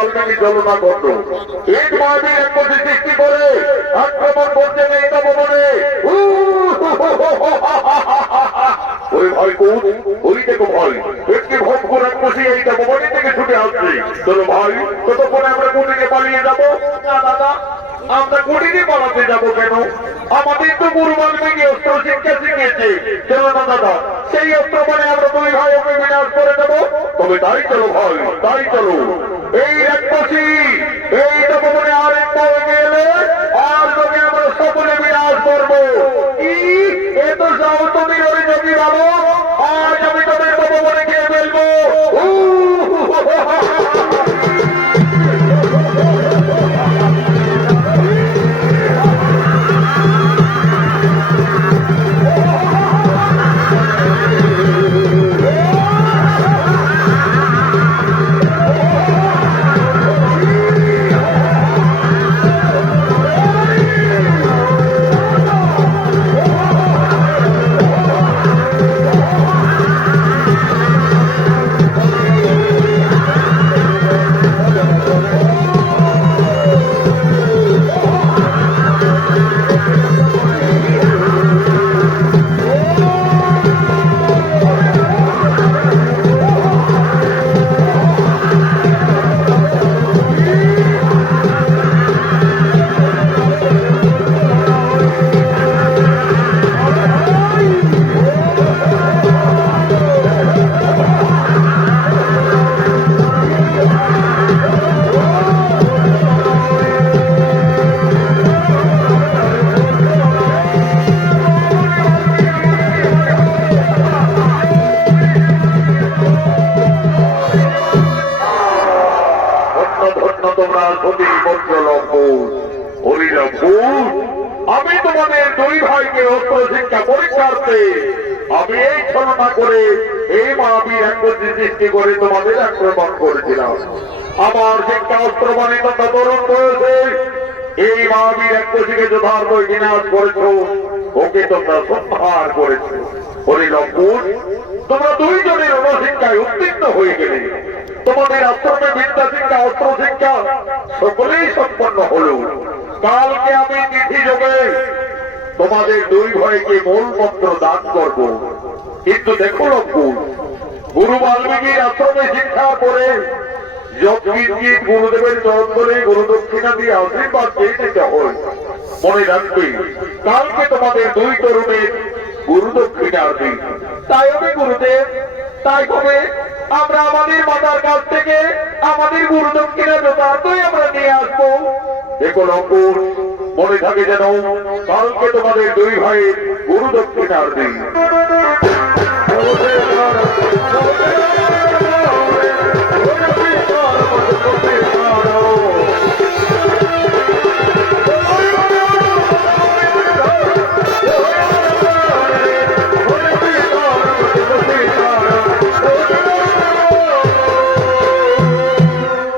বাল্মীকি চলনা করলো এই মায়াবীর এক কোটি সৃষ্টি করে আক্রমণ করতে নেই তপবনে। ওই ভয় কোন ওই দেখো ভয় একটি ভোগ করে বসে এই তপবনে থেকে ছুটে আসছে। চলো ভাই ততক্ষণে আমরা কুটিরে পালিয়ে যাবো। না দাদা, আমরা কুটিরে পালাতে যাবো কেন? আমাদের তো গুরু বাল্মীকি অস্ত্র শিক্ষা শিখিয়েছে। চলো না দাদা সেই অস্ত্র মানে আমরা দুই ভাই ওকে বিনাশ করে দেবো। তবে তাই চলো ভাই তাই চলো। এই রাক্ষসী এই তপবনে আর একটা হয়ে গেলে আর তোকে আমরা সকলে বিনাশ করবো। কি এত যাও তুমি ওরে যদি ভালো, আজ আমি তোদের তপবনে খেয়ে ফেলবো। আমি তোমাদের দুই ভাইকে অস্ত্র শিক্ষা পরীক্ষার্থে আমি এই ছলনা করে এই মায়াবীর এক কোটি সৃষ্টি করে তোমাদের আক্রমণ করেছিলাম। আমার শিক্ষা অস্ত্র মানিত তরুণ বয়সে এই মায়াবীর এক কোটিকে যথার্থ বিনাশ করেছ। ওকে তোমরা সংহার করেছ। হরিলঙ্কুর তোমরা দুইজনের অনশিক্ষায় উত্তীর্ণ হয়ে গেলে। তোমাদের আশ্রমে বিদ্যা শিক্ষা অস্ত্র শিক্ষা সকলেই সম্পন্ন হল। কালকে আমি তিথি যোগে তোমাদের দুই ভাইকে মূলপত্র দান করব। কিন্তু দেখো লঙ্কুর গুরু বাল্মীকির আশ্রমে শিক্ষা করে যজ্ঞিত গুরুদেবের চরণ ধরে গুরু দক্ষিণা দিয়ে আশীর্বাদ চেয়ে নিতে হয়। মনে রাখবে কালকে তোমাদের দুই তরুণের গুরু দক্ষিণার দিন। তাই হবে গুরুদেব, তাই হবে। আমরা আমাদের মাতার কাছ থেকে আমাদের গুরু দক্ষিণা যথার্থই আমরা নিয়ে আসবো। দেখো লঙ্কুর মনে থাকে যেন কালকে তোমাদের দুই ভাইয়ের গুরু দক্ষিণার দিন।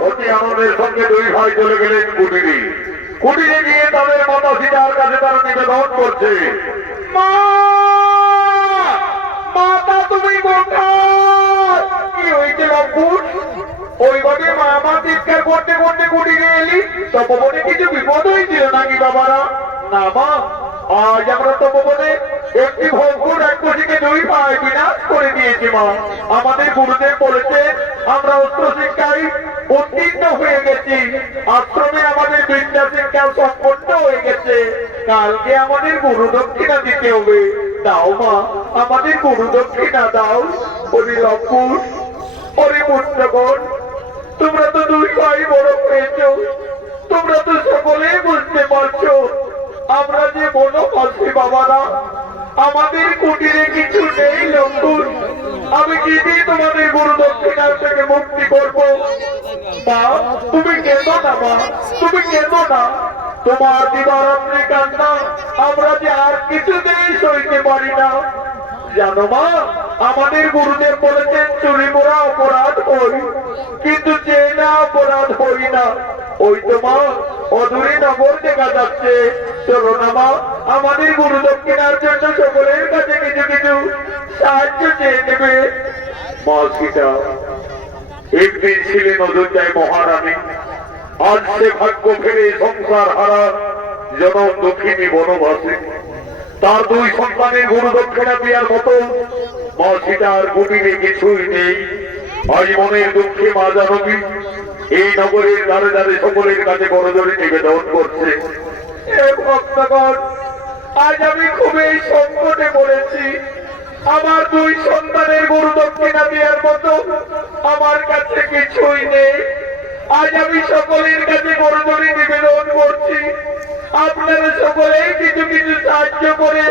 অতি আনন্দের সঙ্গে দুই ভাই চলে গেলেন কুটিরে। কুটিরে গিয়ে তাদের মাতা সীতার কাছে তারা নিবেদন করছে। মা, মাতা তুমি কোথায়? কি হয়েছে লঙ্কুর? ওইভাবে মা মা চিৎকার করতে করতে কুটিরে এলি, তপবনে কিছু বিপদ হয়েছিল নাকি বাবারা? না মা, আজ আমরা তপবনে একটি ভঙ্গুর রাক্ষসীকে দুই ভাই বিনাশ করে দিয়েছি মা। আমাদের গুরুদেব বলেছে আমরা অস্ত্র শিক্ষায় উত্তীর্ণ হয়ে গেছি। আশ্রমে আমাদের বিদ্যা শিক্ষা সম্পন্ন হয়ে গেছে। কালকে আমাদের গুরু দক্ষিণা দিতে হবে। দাও মা, আমাদের গুরু দক্ষিণা দাও। ওরে লঙ্কুর, ওরে পুত্রগণ, তোমরা তো দুই ভাই বড় হয়েছ। তোমরা তো সকলেই বুঝতে পারছো আমরা যে বনবাসী বাবারা। আমাদের কুটিরে কিছু নেই লঙ্কুর। আমি কি দিয়ে তোমাদের গুরু দক্ষিণার থেকে মুক্তি করব? মা তুমি কেঁদো না মা, তুমি কেঁদো না। তোমার দিবারাত্রি কান্না আমরা যে আর কিছুতেই সইতে পারি না। জানো মা, আমাদের গুরুদেব বলেছেন চুরি করা অপরাধ হই, কিন্তু চেনা অপরাধ হই না। ওই তো মা অদূরে নগর দেখা যাচ্ছে। চলো না মা, আমাদের গুরু দক্ষিণার জন্য সকলের কাছে কিছু কিছু সাহায্য চেয়ে নেবে। মা সীতা একদিন ছিলেন অযোধ্যায় মহারানী, আজ সে ভাগ্য ফেরে সংসার হারা জনম দক্ষিণী বনবাসী। তার দুই সন্তানের গুরু দক্ষিণা দেওয়ার মতো মা সীতার কুটিরে কিছুই নেই। আজ মনের দুঃখে মা জানকী এই নগরের দ্বারে দ্বারে সকলের কাছে করজোড়ে নিবেদন করছে। হে ভক্তগণ, আজ আমি খুবই সংকটে পড়েছি। আমার দুই সন্তানের গুরু দক্ষিণা দেওয়ার মতো আমার কাছে কিছুই নেই। আজ আমি সকলের কাছে করজোড়ে নিবেদন করছি, আপনারা সকলেই কিছু কিছু সাহায্য করে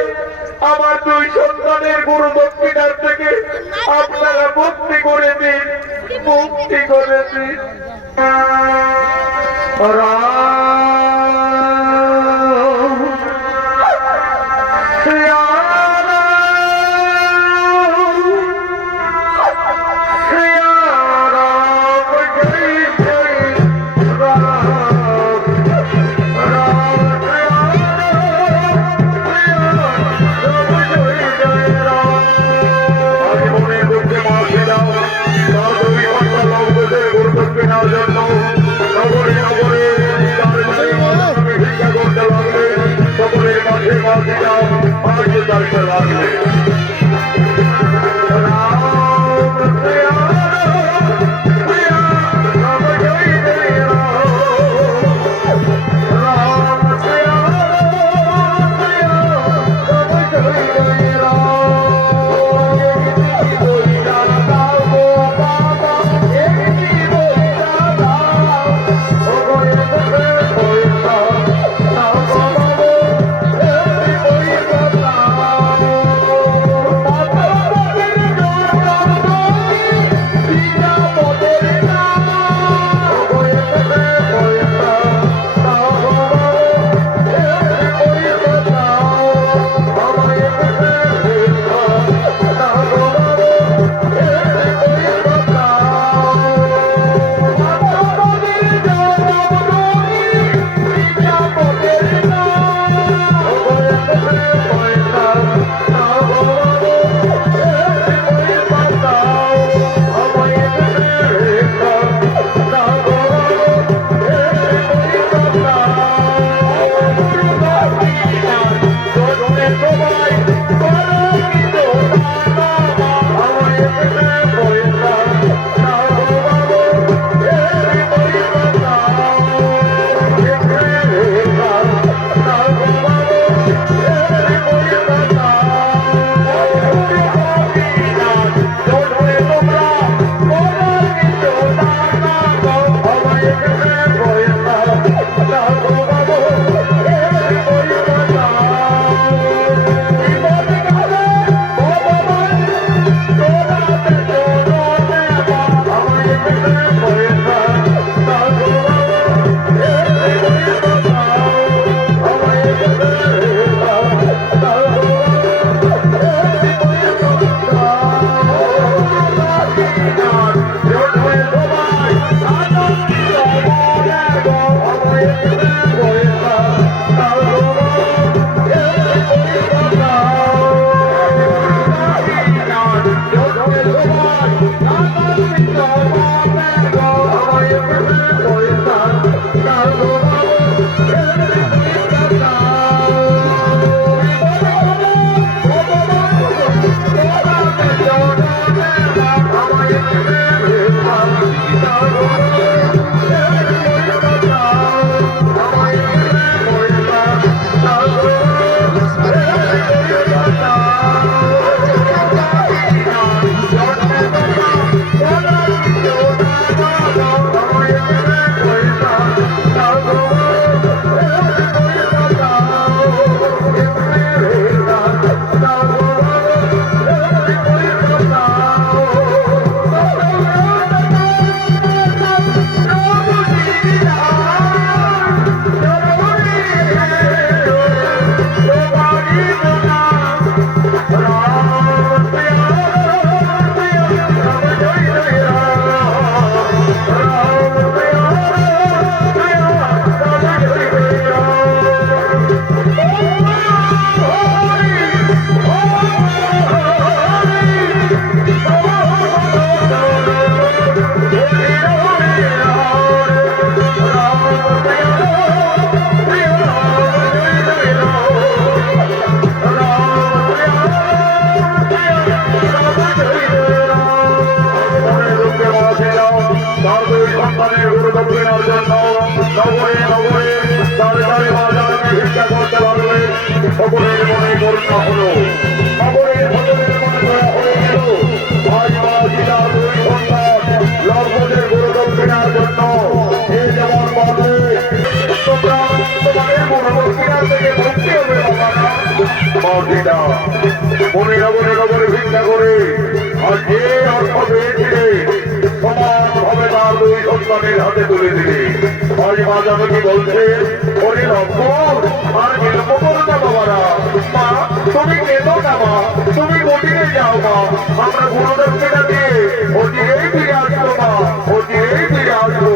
আমার দুই সন্তানের গুরু দক্ষিণার থেকে আপনারা মুক্তি করে দিন, মুক্তি করে দিন। সকলের মনে করুণা হলো, সকলের সকলের মনে দয়া হয়ে গেল। আজ মা সীতার দুই সন্তান লক্ষ্মণের গৌরব কেনার জন্য যে যেমন পাবে তোমরা তোমাদের মনোবক্ষিণার থেকে মুক্তি হবে বাবা। মা সীতা মনে নগরে নগরে ভিক্ষা করে আর যে অর্থ পেয়েছিলে সমানভাবে তার দুই সন্তানের হাতে তুলে দিলে। আজ মা জানকী বলছে, ওরে লক্ষ্মণ আর বিলম্ব করো না বাবারা। মা তুমি কেঁদো না মা, তুমি অচিরে যাও মা, আমরা গুরুদক্ষিণা দিয়ে অচিরেই ফিরে আসবো মা, অচিরেই ফিরে আসবো।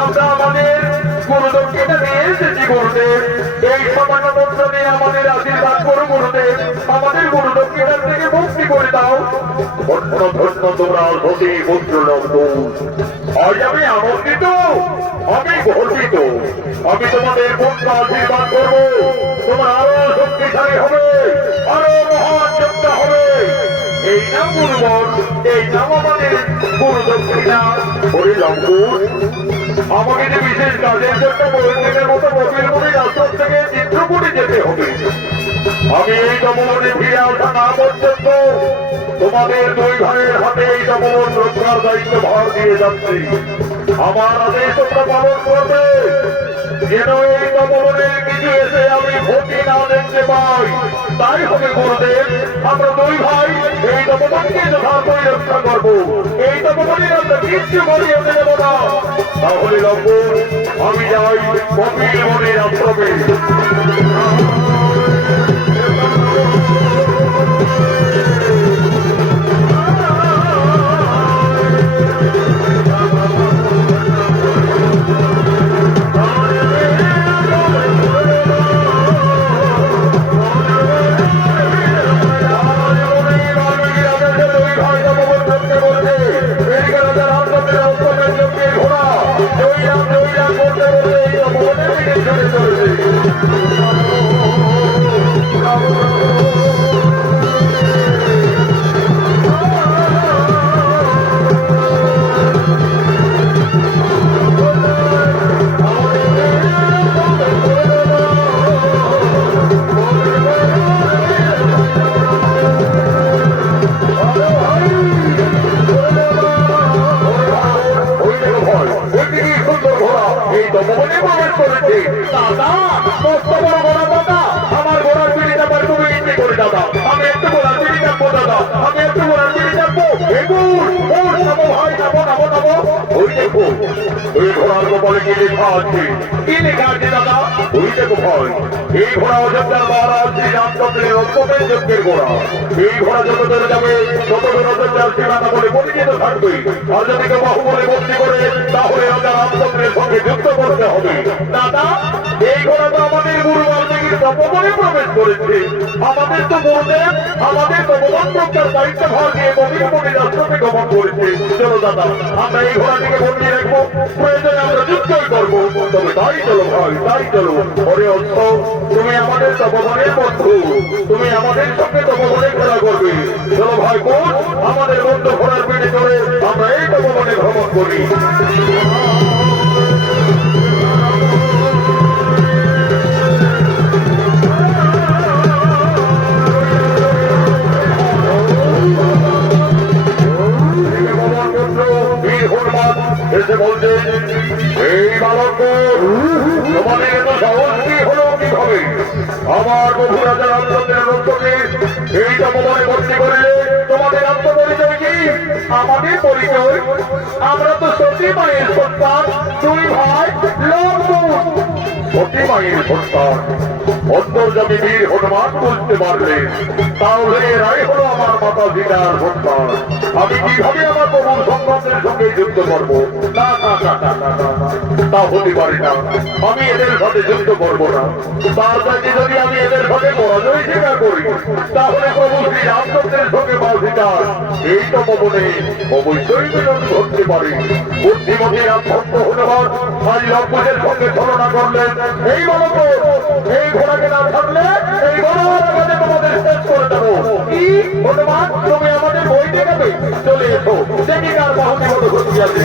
আমরা আমাদের গুরুদক্ষিণা নিয়ে এসেছি গুরুদেব, এই সামান্য মন্ত্র নিয়ে আমাদের আশীর্বাদ করো গুরুদেব, আমাদের গুরুদক্ষিণার থেকে মুক্তি করে দাও। ধন্য ধন্য তোমরা সতী পুত্র লক্ষ্মণ, আজ আমি আনন্দিত, আমি গর্বিত। আমি তোমাদের পুত্র আশীর্বাদ করবো, তোমরা আরো শক্তিশালী হবে, আরো মহান যোদ্ধা হবে। এই নাম গুরুবর, এই নাম আমাদের গুরুদক্ষিণা। ওরে লক্ষ্মণ, আমাকে যে বিশেষ কাজের জন্য বৈদিকের মতো বকিলগুলি রাষ্ট্র থেকে চিত্রকূটে যেতে হবে। আমি এই তপবনে ফিরে আসা না পর্যন্ত তোমাদের দুই ভাইয়ের হাতে এই তপবন রক্ষার দায়িত্ব ভার দিয়ে যাচ্ছি। আমার আদেশ তোমরা পালন করবে, যেন এই তপবনের কিছু এসে আমি ক্ষতি না দেখতে পাই, তাই হবে গুরুদেব। আমরা দুই ভাই এই তপবনকে যথার্থই রক্ষা করবো, এই তপবনের আমরা কিচ্ছু করিয়ে দেব না। তাহলে লক্ষ্মণ, আমি যাই কপিল মনের আশ্রমে। আমার ঘোড়ার পিড়ি চাপার তুমি ইচ্ছে করে দাদা, আমি একটু ঘোড়ার পিড়ি চাপবো দাদা, আমি একটু ঘোড়ার পিড়ি চাপবো। ভাই যাবো নাবো নাবো। ওই দেখো, ওই ঘোড়ার কপালে কি লেখা আছে? কি লেখা আছে দাদা? ওই দেখো ভাই, এই ঘোড়া অযোধ্যার মহারাজ শ্রী রামচন্দ্রের অত্যন্ত যজ্ঞের ঘোড়া। এই ঘোড়া যত দূরে যাবে তত দূর অযোধ্যার সীমানা বলে পরিচিত থাকবে। আর যদি কেউ বাহুবলে বন্দি করে, তাহলে রাজা রামচন্দ্রের সঙ্গে যুদ্ধ করতে হবে। দাদা, এই ঘোড়া তো আমাদের গুরু বাল্মীকির তপবনে প্রবেশ করেছে। আমাদের তো গুরুদেব আমাদের তপবন রক্ষার দায়িত্ব ভার দিয়ে কবির মনির আশ্রমে গমন করেছে। চলো দাদা, আমরা এই ঘোড়াটিকে বন্দি রাখবো, প্রয়োজনে আমরা যুদ্ধই করবো। তবে তাই চলো ভাই, তাই চলো। ওরে অর্থ তুমি আমাদের তপবনের বন্ধু, তুমি আমাদের সঙ্গে তপবনে খেলা করবে। চলো ভাই বোন, আমাদের বন্ধু ঘোড়ার পিঠে চড়ে আমরা এই তপবনে ভ্রমণ করি। এসে বলতে এই বালক তোমাদের এত সাহস কি হলো কিভাবে আমার প্রভু রাজা রামচন্দ্রের রক্ষকে এই তপবনে ভর্তি করলে? তোমাদের আত্মপরিচয় কি? আমাদের পরিচয়, আমরা তো সতী মায়ের সন্তান, দুই ভাই লম্বুর। সতী মায়ের সন্তান অন্তর্জামী বীর হনুমান বুঝতে পারলেন, তাহলে এরাই হলো আমার মাতা সীতার সন্তান। আমি কিভাবে আমার প্রভুর সন্তানদের সঙ্গে যুদ্ধ করবো? না না না না না না না, তা হতে পারে না। আমি এদের সাথে যুদ্ধ করবো না। তার কাছে যদি আমি এদের সাথে পরাজয় স্বীকার করি, তাহলে প্রভু শ্রী রামচন্দ্রের সঙ্গে মা সীতার এই তপবনে অবশ্যই মিলন ঘটতে পারে। বুদ্ধিমতী রামভক্ত হনুমান আজ লঙ্কুশের সঙ্গে ছলনা করলেন। এই বলব এই ঘোড়াকে না ছাড়লে এই ঘোড়ার আগে তোমাদের শেষ করে দেবো। কি হনুমান, তুমি আমাদের বই দেখাবে? চলে এসো, দেখি কার বাহুটি মতো ঘুরতে আছে।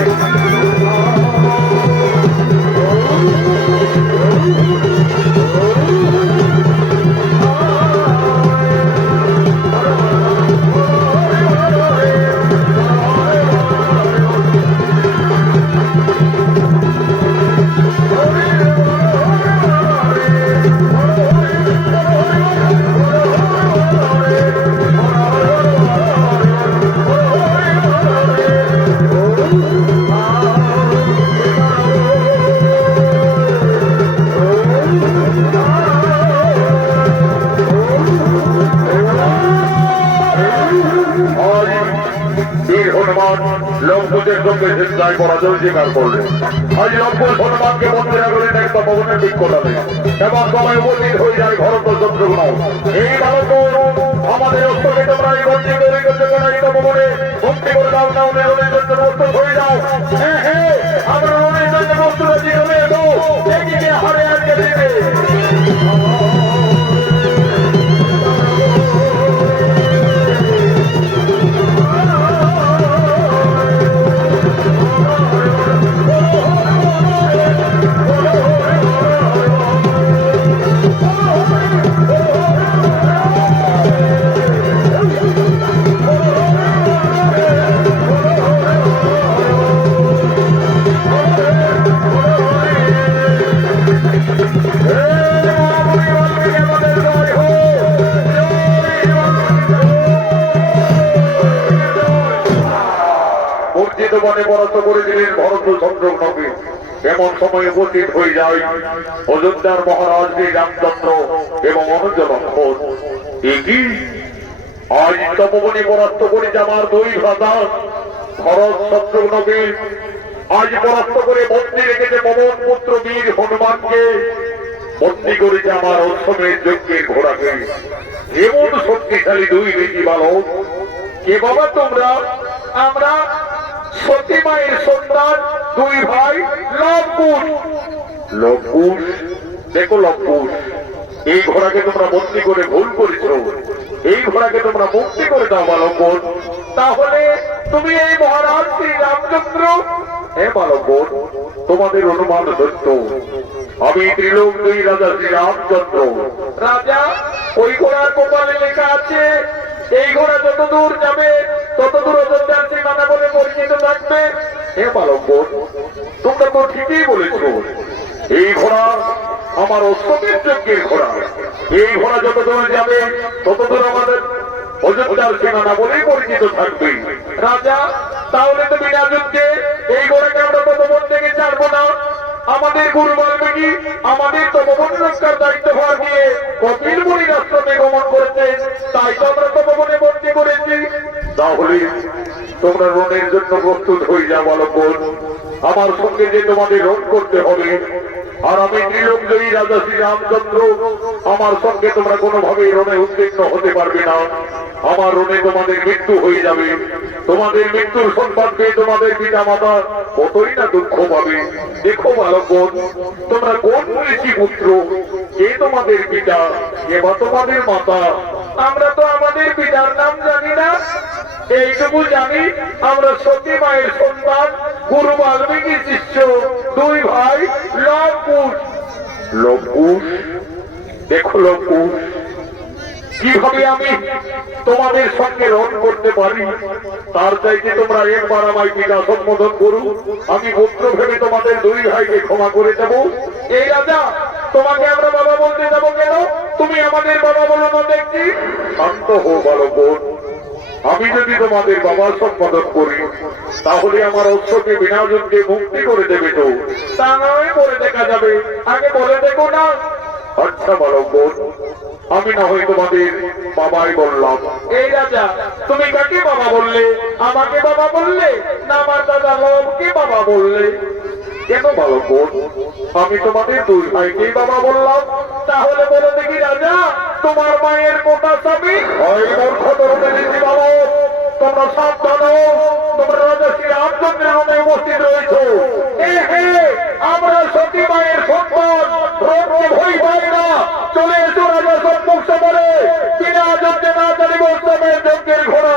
লঙ্কুশের সঙ্গে চিন্তায় পরাজয় স্বীকার করলেন। আজ লঙ্কুশ হনুমানকে মন্দিরা করেন একটা ভবনের বিক্ষোটালে এবং সময় উপস্থিত হয়ে যায় ভরত শত্রুঘ্ন। এই বালক আমাদের অস্ত্রকে তোমরা এই বন্দী তৈরি করতে পারো, এই ভবনে ভক্তি করে দাও, না উনি জন্য প্রস্তুত হয়ে যাও। হ্যাঁ হ্যাঁ, আমরা উনির জন্য প্রস্তুত আছি, চলে এসো, এদিকে হারে আজকে দিবে। বনে পরাস্ত করে দিলেন ভরত শত্রুঘ্নকে। এমন সময় উপস্থিত হয়ে যায় অযোধ্যার মহারাজ শ্রী রামচন্দ্র এবং অনুজ লক্ষ্মণ। একই আজ তপবনে পরাস্ত করেছে আমার দুই ভ্রাতা ভরত শত্রুঘ্নকে। আজ পরাস্ত করে বন্দী রেখেছে পবন পুত্র বীর হনুমানকে, বন্দী করেছে আমার অশ্বমের যজ্ঞের ঘোড়াকে। এমন শক্তিশালী দুই বেটি বালক। কে বাবা তোমরা? আমরা সতী মায়ের সন্তান, দুই ভাই লম্বুর। লঙ্কুশ, দেখো লঙ্কুশ, এই ঘোড়াকে তোমরা বন্দী করে ভুল করেছ। এই ঘোড়াকে তোমরা মুক্তি করে দাও বালকগণ। তাহলে তুমি এই মহারাজ শ্রী রামচন্দ্র? হ্যাঁ বালকগণ, তোমাদের অনুমান সত্য। আমি ত্রিলোক দুই রাজা শ্রী রামচন্দ্র। রাজা, ওই ঘোড়ার কপালে লেখা আছে এই ঘোড়া যত দূর যাবে তত দূর অযোধ্যার সীমানা বলে পরিচিত থাকবে। হ্যাঁ বালকগণ, তোমরা তো ঠিকই বলেছ। এই ঘোড়া আমার অশ্বমের যজ্ঞের ঘোড়া। এই ঘোড়া যত দূর যাবে তত দূর আমাদের অযোধ্যার সীমানা বলেই পরিচিত থাকবে। রাজা, তাহলে তো বিনা যুদ্ধে এই ঘোড়াকে আমরা তপবন থেকে ছাড়বো না। আমাদের গুরু বাল্মীকি আমাদের তপবন রক্ষার দায়িত্বভার দিয়ে কপিল মুনির আশ্রমে গমন করেছে, তাই তো আমরা তপবনে বন্দী করেছি। তাহলে তোমরা রণের জন্য প্রস্তুত হয়ে যাও বালকগণ। আমার সঙ্গে যে তোমাদের রণ করতে হবে আর আমি ত্রিলোকজয়ী রাজা শ্রী রামচন্দ্র, আমার সঙ্গে তোমরা কোনোভাবে রণে উত্তীর্ণ হতে পারবে না। আমার রণে তোমাদের মৃত্যু হয়ে যাবে। তোমাদের মৃত্যুর সংবাদ পেয়ে তোমাদের পিতা মাতা কতই না দুঃখ পাবে। দেখো বালকগণ, তোমরা কোন ঋষি পুত্র? কে তোমাদের পিতা, কে বা তোমাদের মাতা? আমরা তো আমাদের পিতার নাম জানি না, এইটুকু জানি আমরা সতী মায়ের সন্তান, গুরু বাল্মীকি শিষ্য, দুই ভাই লবকুশ। লবকুশ? দেখো লবকুশ, কিভাবে আমি তোমাদের সঙ্গে রণ করতে পারি তার চাইতে তোমরা একবার আমায় পিতা সম্বোধন করু। আমি পুত্র ভেবে তোমাদের দুই ভাইকে ক্ষমা করে দেব। এই রাজা, তোমাকে আমরা বাবা বলতে যাবো কেন? তুমি আমাদের বাবা বলো না দেখছি। শান্ত হো বালকগণ, আমি যদি তোমাদের বাবা সম্বোধন করি তাহলে আমার অশ্বকে বিনাজনকে মুক্তি করে দেবে তো? তা নয়, বলে দেখা যাবে, আগে বলে দেখো না। আচ্ছা বালকগণ, আমি না হয় তোমাদের বাবাই বললাম। এই রাজা, তুমি কাকে বাবা বললে? আমাকে বাবা বললে না আমার দাদা লবকে বাবা বললে? কেন বালকগণ, আমি তোমাদের দুই ভাইকেই বাবা বললাম। তাহলে বলে দেখি রাজা, তোমার মায়ের কোটা স্বামী? ওই মূর্খ তরুণের নীতি বালক, তোমরা সাবধান হও। তোমরা রাজা শ্রী রামচন্দ্রের রণে উপস্থিত রয়েছ। হে, আমরা সতী মায়ের সন্তান, রোগকে ভয় পাই না। চলে এসো রাজা সম্মুখ সমরে, বিনা যজ্ঞে না জানিব উৎসবের যজ্ঞের ঘোড়া।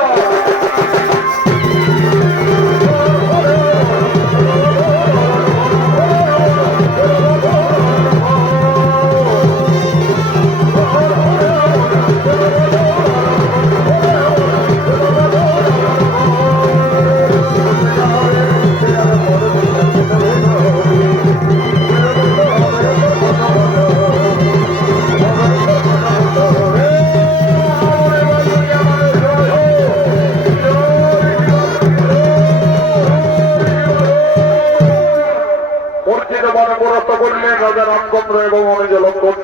মূর্তিতে বনপরস্ত করলেন রাজা রামচন্দ্র এবং অনুজ লক্ষণ।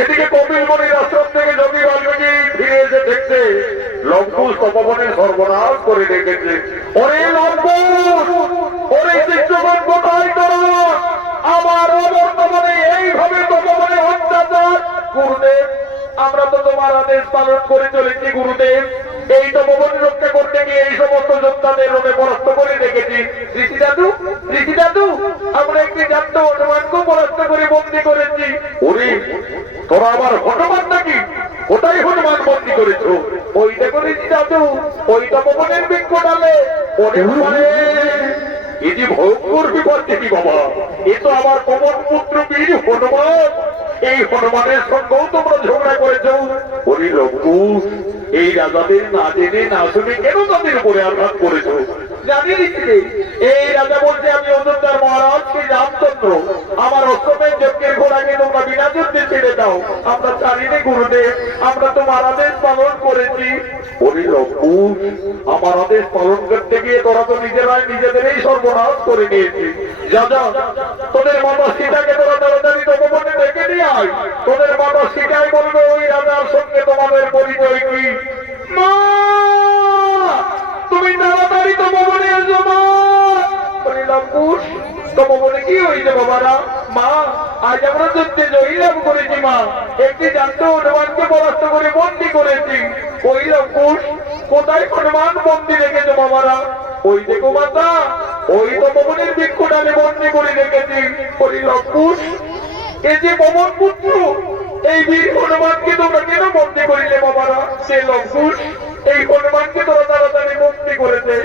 এদিকে কপিলমণির আশ্রম থেকে যোগী বাল্মীকি ফিরে এসে দেখতে লঙ্কুশ তপবনে সর্বনাশ করে রেখেছে। ওরে লঙ্কুশ, ওরে শিষ্যগণ কোথায় তোরা? আমার অবর্তমানে এইভাবে তপবনে অত্যাচার। গুরুদেব, আমরা তো তোমার আদেশ পালন করে চলেছি গুরুদেব। এই তপবন রক্ষা করতে গিয়ে এই সমস্ত যোদ্ধাদের রণে পরাস্ত করে রেখেছি। ঋষি দাদু, আমরা একটি জাত হনুমানকেও পরাস্ত করে বন্দী করেছি। ওরে, তোরা আবার হনুমান নাকি? কোথায় হনুমান বন্দী করেছো? ওই দেখো ঋষি দাদু, ওই তপবনের বৃক্ষ ডালে। ওরে বাবারে, এ যে ভয়ঙ্কর বিপদ দেখি বাবা। এ তো আমার পবন পুত্র বীর হনুমান। এই হনুমানের সঙ্গেও তোমরা ঝগড়া করেছ। ওরে লঙ্কুশ, এই রাজাদের না জেনে না শুনে কেন তাদের উপরে আঘাত করেছ? জানি ঋষি, এই রাজা বলছে আমি অযোধ্যার মহারাজ শ্রী রামচন্দ্র। আমার অশ্বমের যজ্ঞের ঘোড়াকে তোমরা বিনা যুদ্ধে ছেড়ে দাও। আমরা জানিনি গুরুদেব, আমরা তোমার আদেশ পালন করেছি। ওরে লঙ্কুশ, আমার আদেশ পালন করতে গিয়ে তোরা তো নিজেরাই নিজেদেরই সর্বনাশ করে নিয়েছিস। যা যা, তোদের মাতা সীতাকে তোরা তাড়াতাড়ি তপবনে ডেকে নিয়ে আয়। তোদের মাতা সীতাই বলবে ওই রাজার সঙ্গে তোমাদের পরিচয় কি। মা, তুমি তাড়াতাড়ি তপবনে এসো মা। বলি লঙ্কুশ, তপবনে কি হয়েছে বাবারা? মা, আজ আমরা যুদ্ধে জয়ী লাভ করেছি মা। একটি জাত হনুমানকে পরাস্ত করে বন্দী করেছি। ওই লঙ্কুশ, কোথায় হনুমান বন্দী রেখেছো বাবারা? ওই দেখো মাতা, ওই তপবনের বৃক্ষ ডালে বন্দী করে রেখেছি। ওই লঙ্কুশ, এই যে পবন পুত্র, এই বীর হনুমানকে তোমরা কেন বন্দী করিলে বাবারা? সে লঙ্কুশ, এই হনুমানকে তোরা তাড়াতাড়ি মুক্তি করেছে।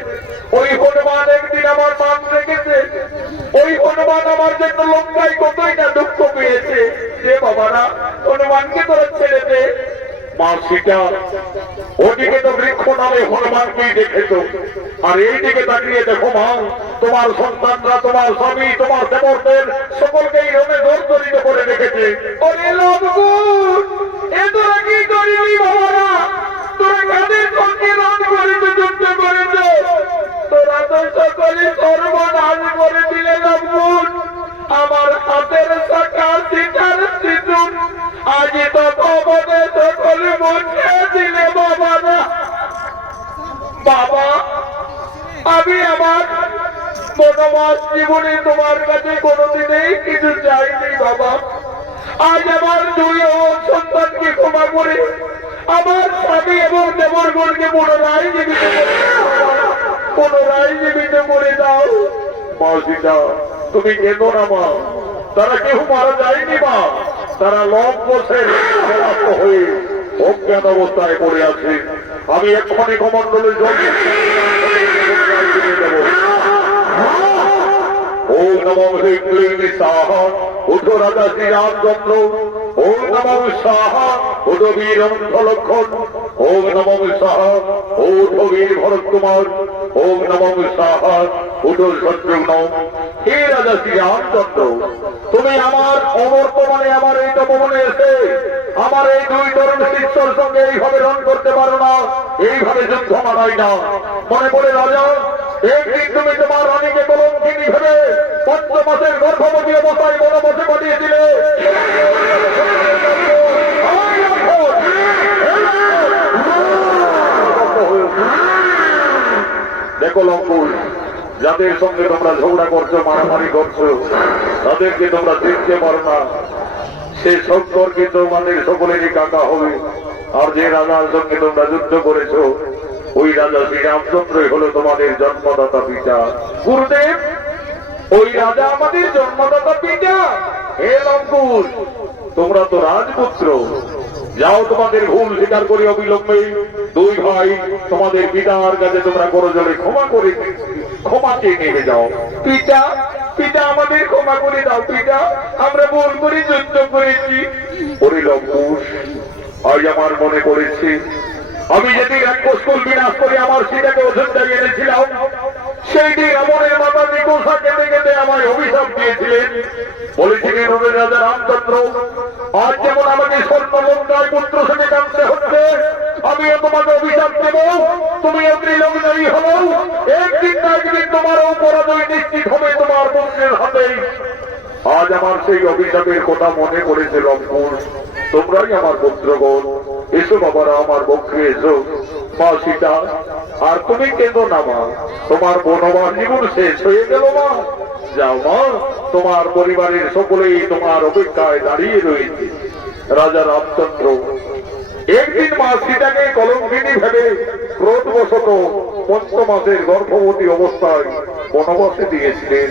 ওই হনুমান একদিন আমার মান রেখেছে। ওই হনুমান আমার জন্য লঙ্কায় কতই না দুঃখ পেয়েছে। যে বাবারা, হনুমানকে তোরা ছেড়ে দে। মা সীতা, ওদিকে তো বৃক্ষ নামে হনুমানকেই দেখেছ, আর এইদিকে তাকিয়ে দেখো মা, তোমার সন্তানরা, তোমার স্বামী, তোমার দেবরদের সকলকেই রণে জর্জরিত করে রেখেছে। ওরে লবকুশ, এ তোরা কি করিলি বাবারা? তোরা কাদের সঙ্গে রণ করেছে, যুদ্ধ করেছে? তোরা তো সকলে সর্বনাশ করে দিলে লবকুশ। আমার হাতের শাখা সীতার সিঁদুর আজি তো ভবনে সকলে মুছে দিলে বাবারা। বাবা, আমি আমার বনবাস জীবনে তোমার কাছে কোনোদিনই কিছু চাইনি বাবা। আজ আমার দুই সন্তানকে ক্ষমা করে আমার স্বামী এবং দেবরগণকে পুনরায় জীবিত করে দাও বাবা। পুনরায় জীবিত করে দাও। মা সীতা, তুমি কেঁদো না মা, তারা কেউ মারা যায়নি মা, তারা লব বছর হয়ে অজ্ঞাত অবস্থায় পড়ে আছে। আমি এক্ষণে কমণ্ডলের জন্য ওম নমঃ হ্রিং সাহা উঠো রাজা শ্রীরামচন্দ্র। ওম নমঃ সাহা উঠো বীর লক্ষণ। ওম নমঃ সাহা উঠো বীর ভরত কুমার। ওম নমঃ সাহা উঠো শত্রুঘ্ন। হে রাজা শ্রীরামচন্দ্র, তুমি আমার অবর্তমানে আমার এই তপবনে এসে আমার এই দুই তরুণ শিষ্যর সঙ্গে এইভাবে রণ করতে পারো না, এইভাবে যুদ্ধ মানাই না। মনে পড়ে রাজা, একদিন তুমি তোমার রানীকে কলঙ্কিনী ভেবে ৫ মাসের গর্ভবতী অবস্থায় বনবাসে পাঠিয়েছিলে। দেখো লঙ্কুশ, যাদের সঙ্গে তোমরা ঝগড়া করছো, মারামারি করছো, তাদেরকে তোমরা দেখতে পারো না। সে শঙ্কর কিন্তু আমাদের সকলেরই কাকা হবে। আর যে রাজার সঙ্গে তোমরা যুদ্ধ করেছো, ওই রাজা শ্রীরামচন্দ্রই হলো তোমাদের জন্মদাতা পিতা। গুরুদেব, ওই রাজা আমাদের জন্মদাতা পিতা? হে লঙ্কুশ, তোমরা তো রাজপুত্র, যাও তোমাদের ভুল স্বীকার করে অবিলম্বে দুই ভাই তোমাদের পিতার কাছে তোমরা করজোড়ে ক্ষমা চেয়ে নেমে যাও। পিতা, পিতা আমাদের ক্ষমা করে দাও পিতা, আমরা ভুল করে যুদ্ধ করেছি। ওরে লঙ্কুশ, আজ আমার মনে পড়েছে আমি যেদিন এক কুল বিনাশ করে আমার সীতাকে অযোধ্যায় এনেছিলাম, সেই দিন রাবণের মাতা নিকোষা কেঁদে কেঁদে আমায় অভিশাপ দিয়েছিলেন। বলেছিলেন, ওরে রাজা রামচন্দ্র, আজ যেমন আমাকে স্বর্ণ লঙ্কায় পুত্র সেনে কাঁদতে হচ্ছে, আমিও তোমাকে অভিশাপ দেব, তুমি ত্রিলঙ্কারী হলো, একদিন না একদিন তোমারও পরাজয় নিশ্চিত হবে তোমার পুত্রের হাতে। আজ আমার সেই অভিশাপের কথা মনে পড়েছে লঙ্কুশ। তোমরাই আমার পুত্রগণ, এসো বাবারা, আমার পক্ষে এসো। মা সীতা, আর তুমি কেঁদো না মা, তোমার বনবাস জীবন শেষ হয়ে গেল মা। যাও মা, তোমার পরিবারের সকলেই তোমার অপেক্ষায় দাঁড়িয়ে রয়েছে। রাজা রামচন্দ্র একদিন মা সীতাকে কলঙ্কিনী ভেবে ক্রোধবশত ৫ মাসের গর্ভবতী অবস্থায় বনবাসে দিয়েছিলেন।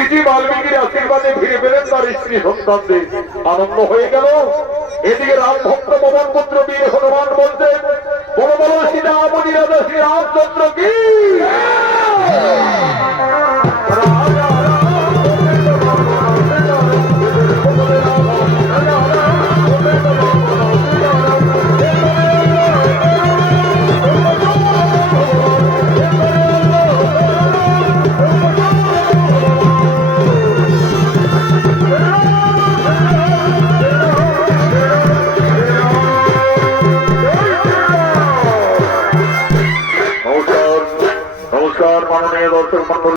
ঋষি বাল্মীকির আশীর্বাদে ফিরে পেলেন তার স্ত্রী সন্তানদের, আনন্দ হয়ে গেল। এদিকে রাম ভক্ত পবন পুত্র বীর হনুমান বলতেন, বড় বড় সীতামণি রাজা শ্রী রামচন্দ্র কি নমস্কার মাননীয় দর্শক মন্ডলী।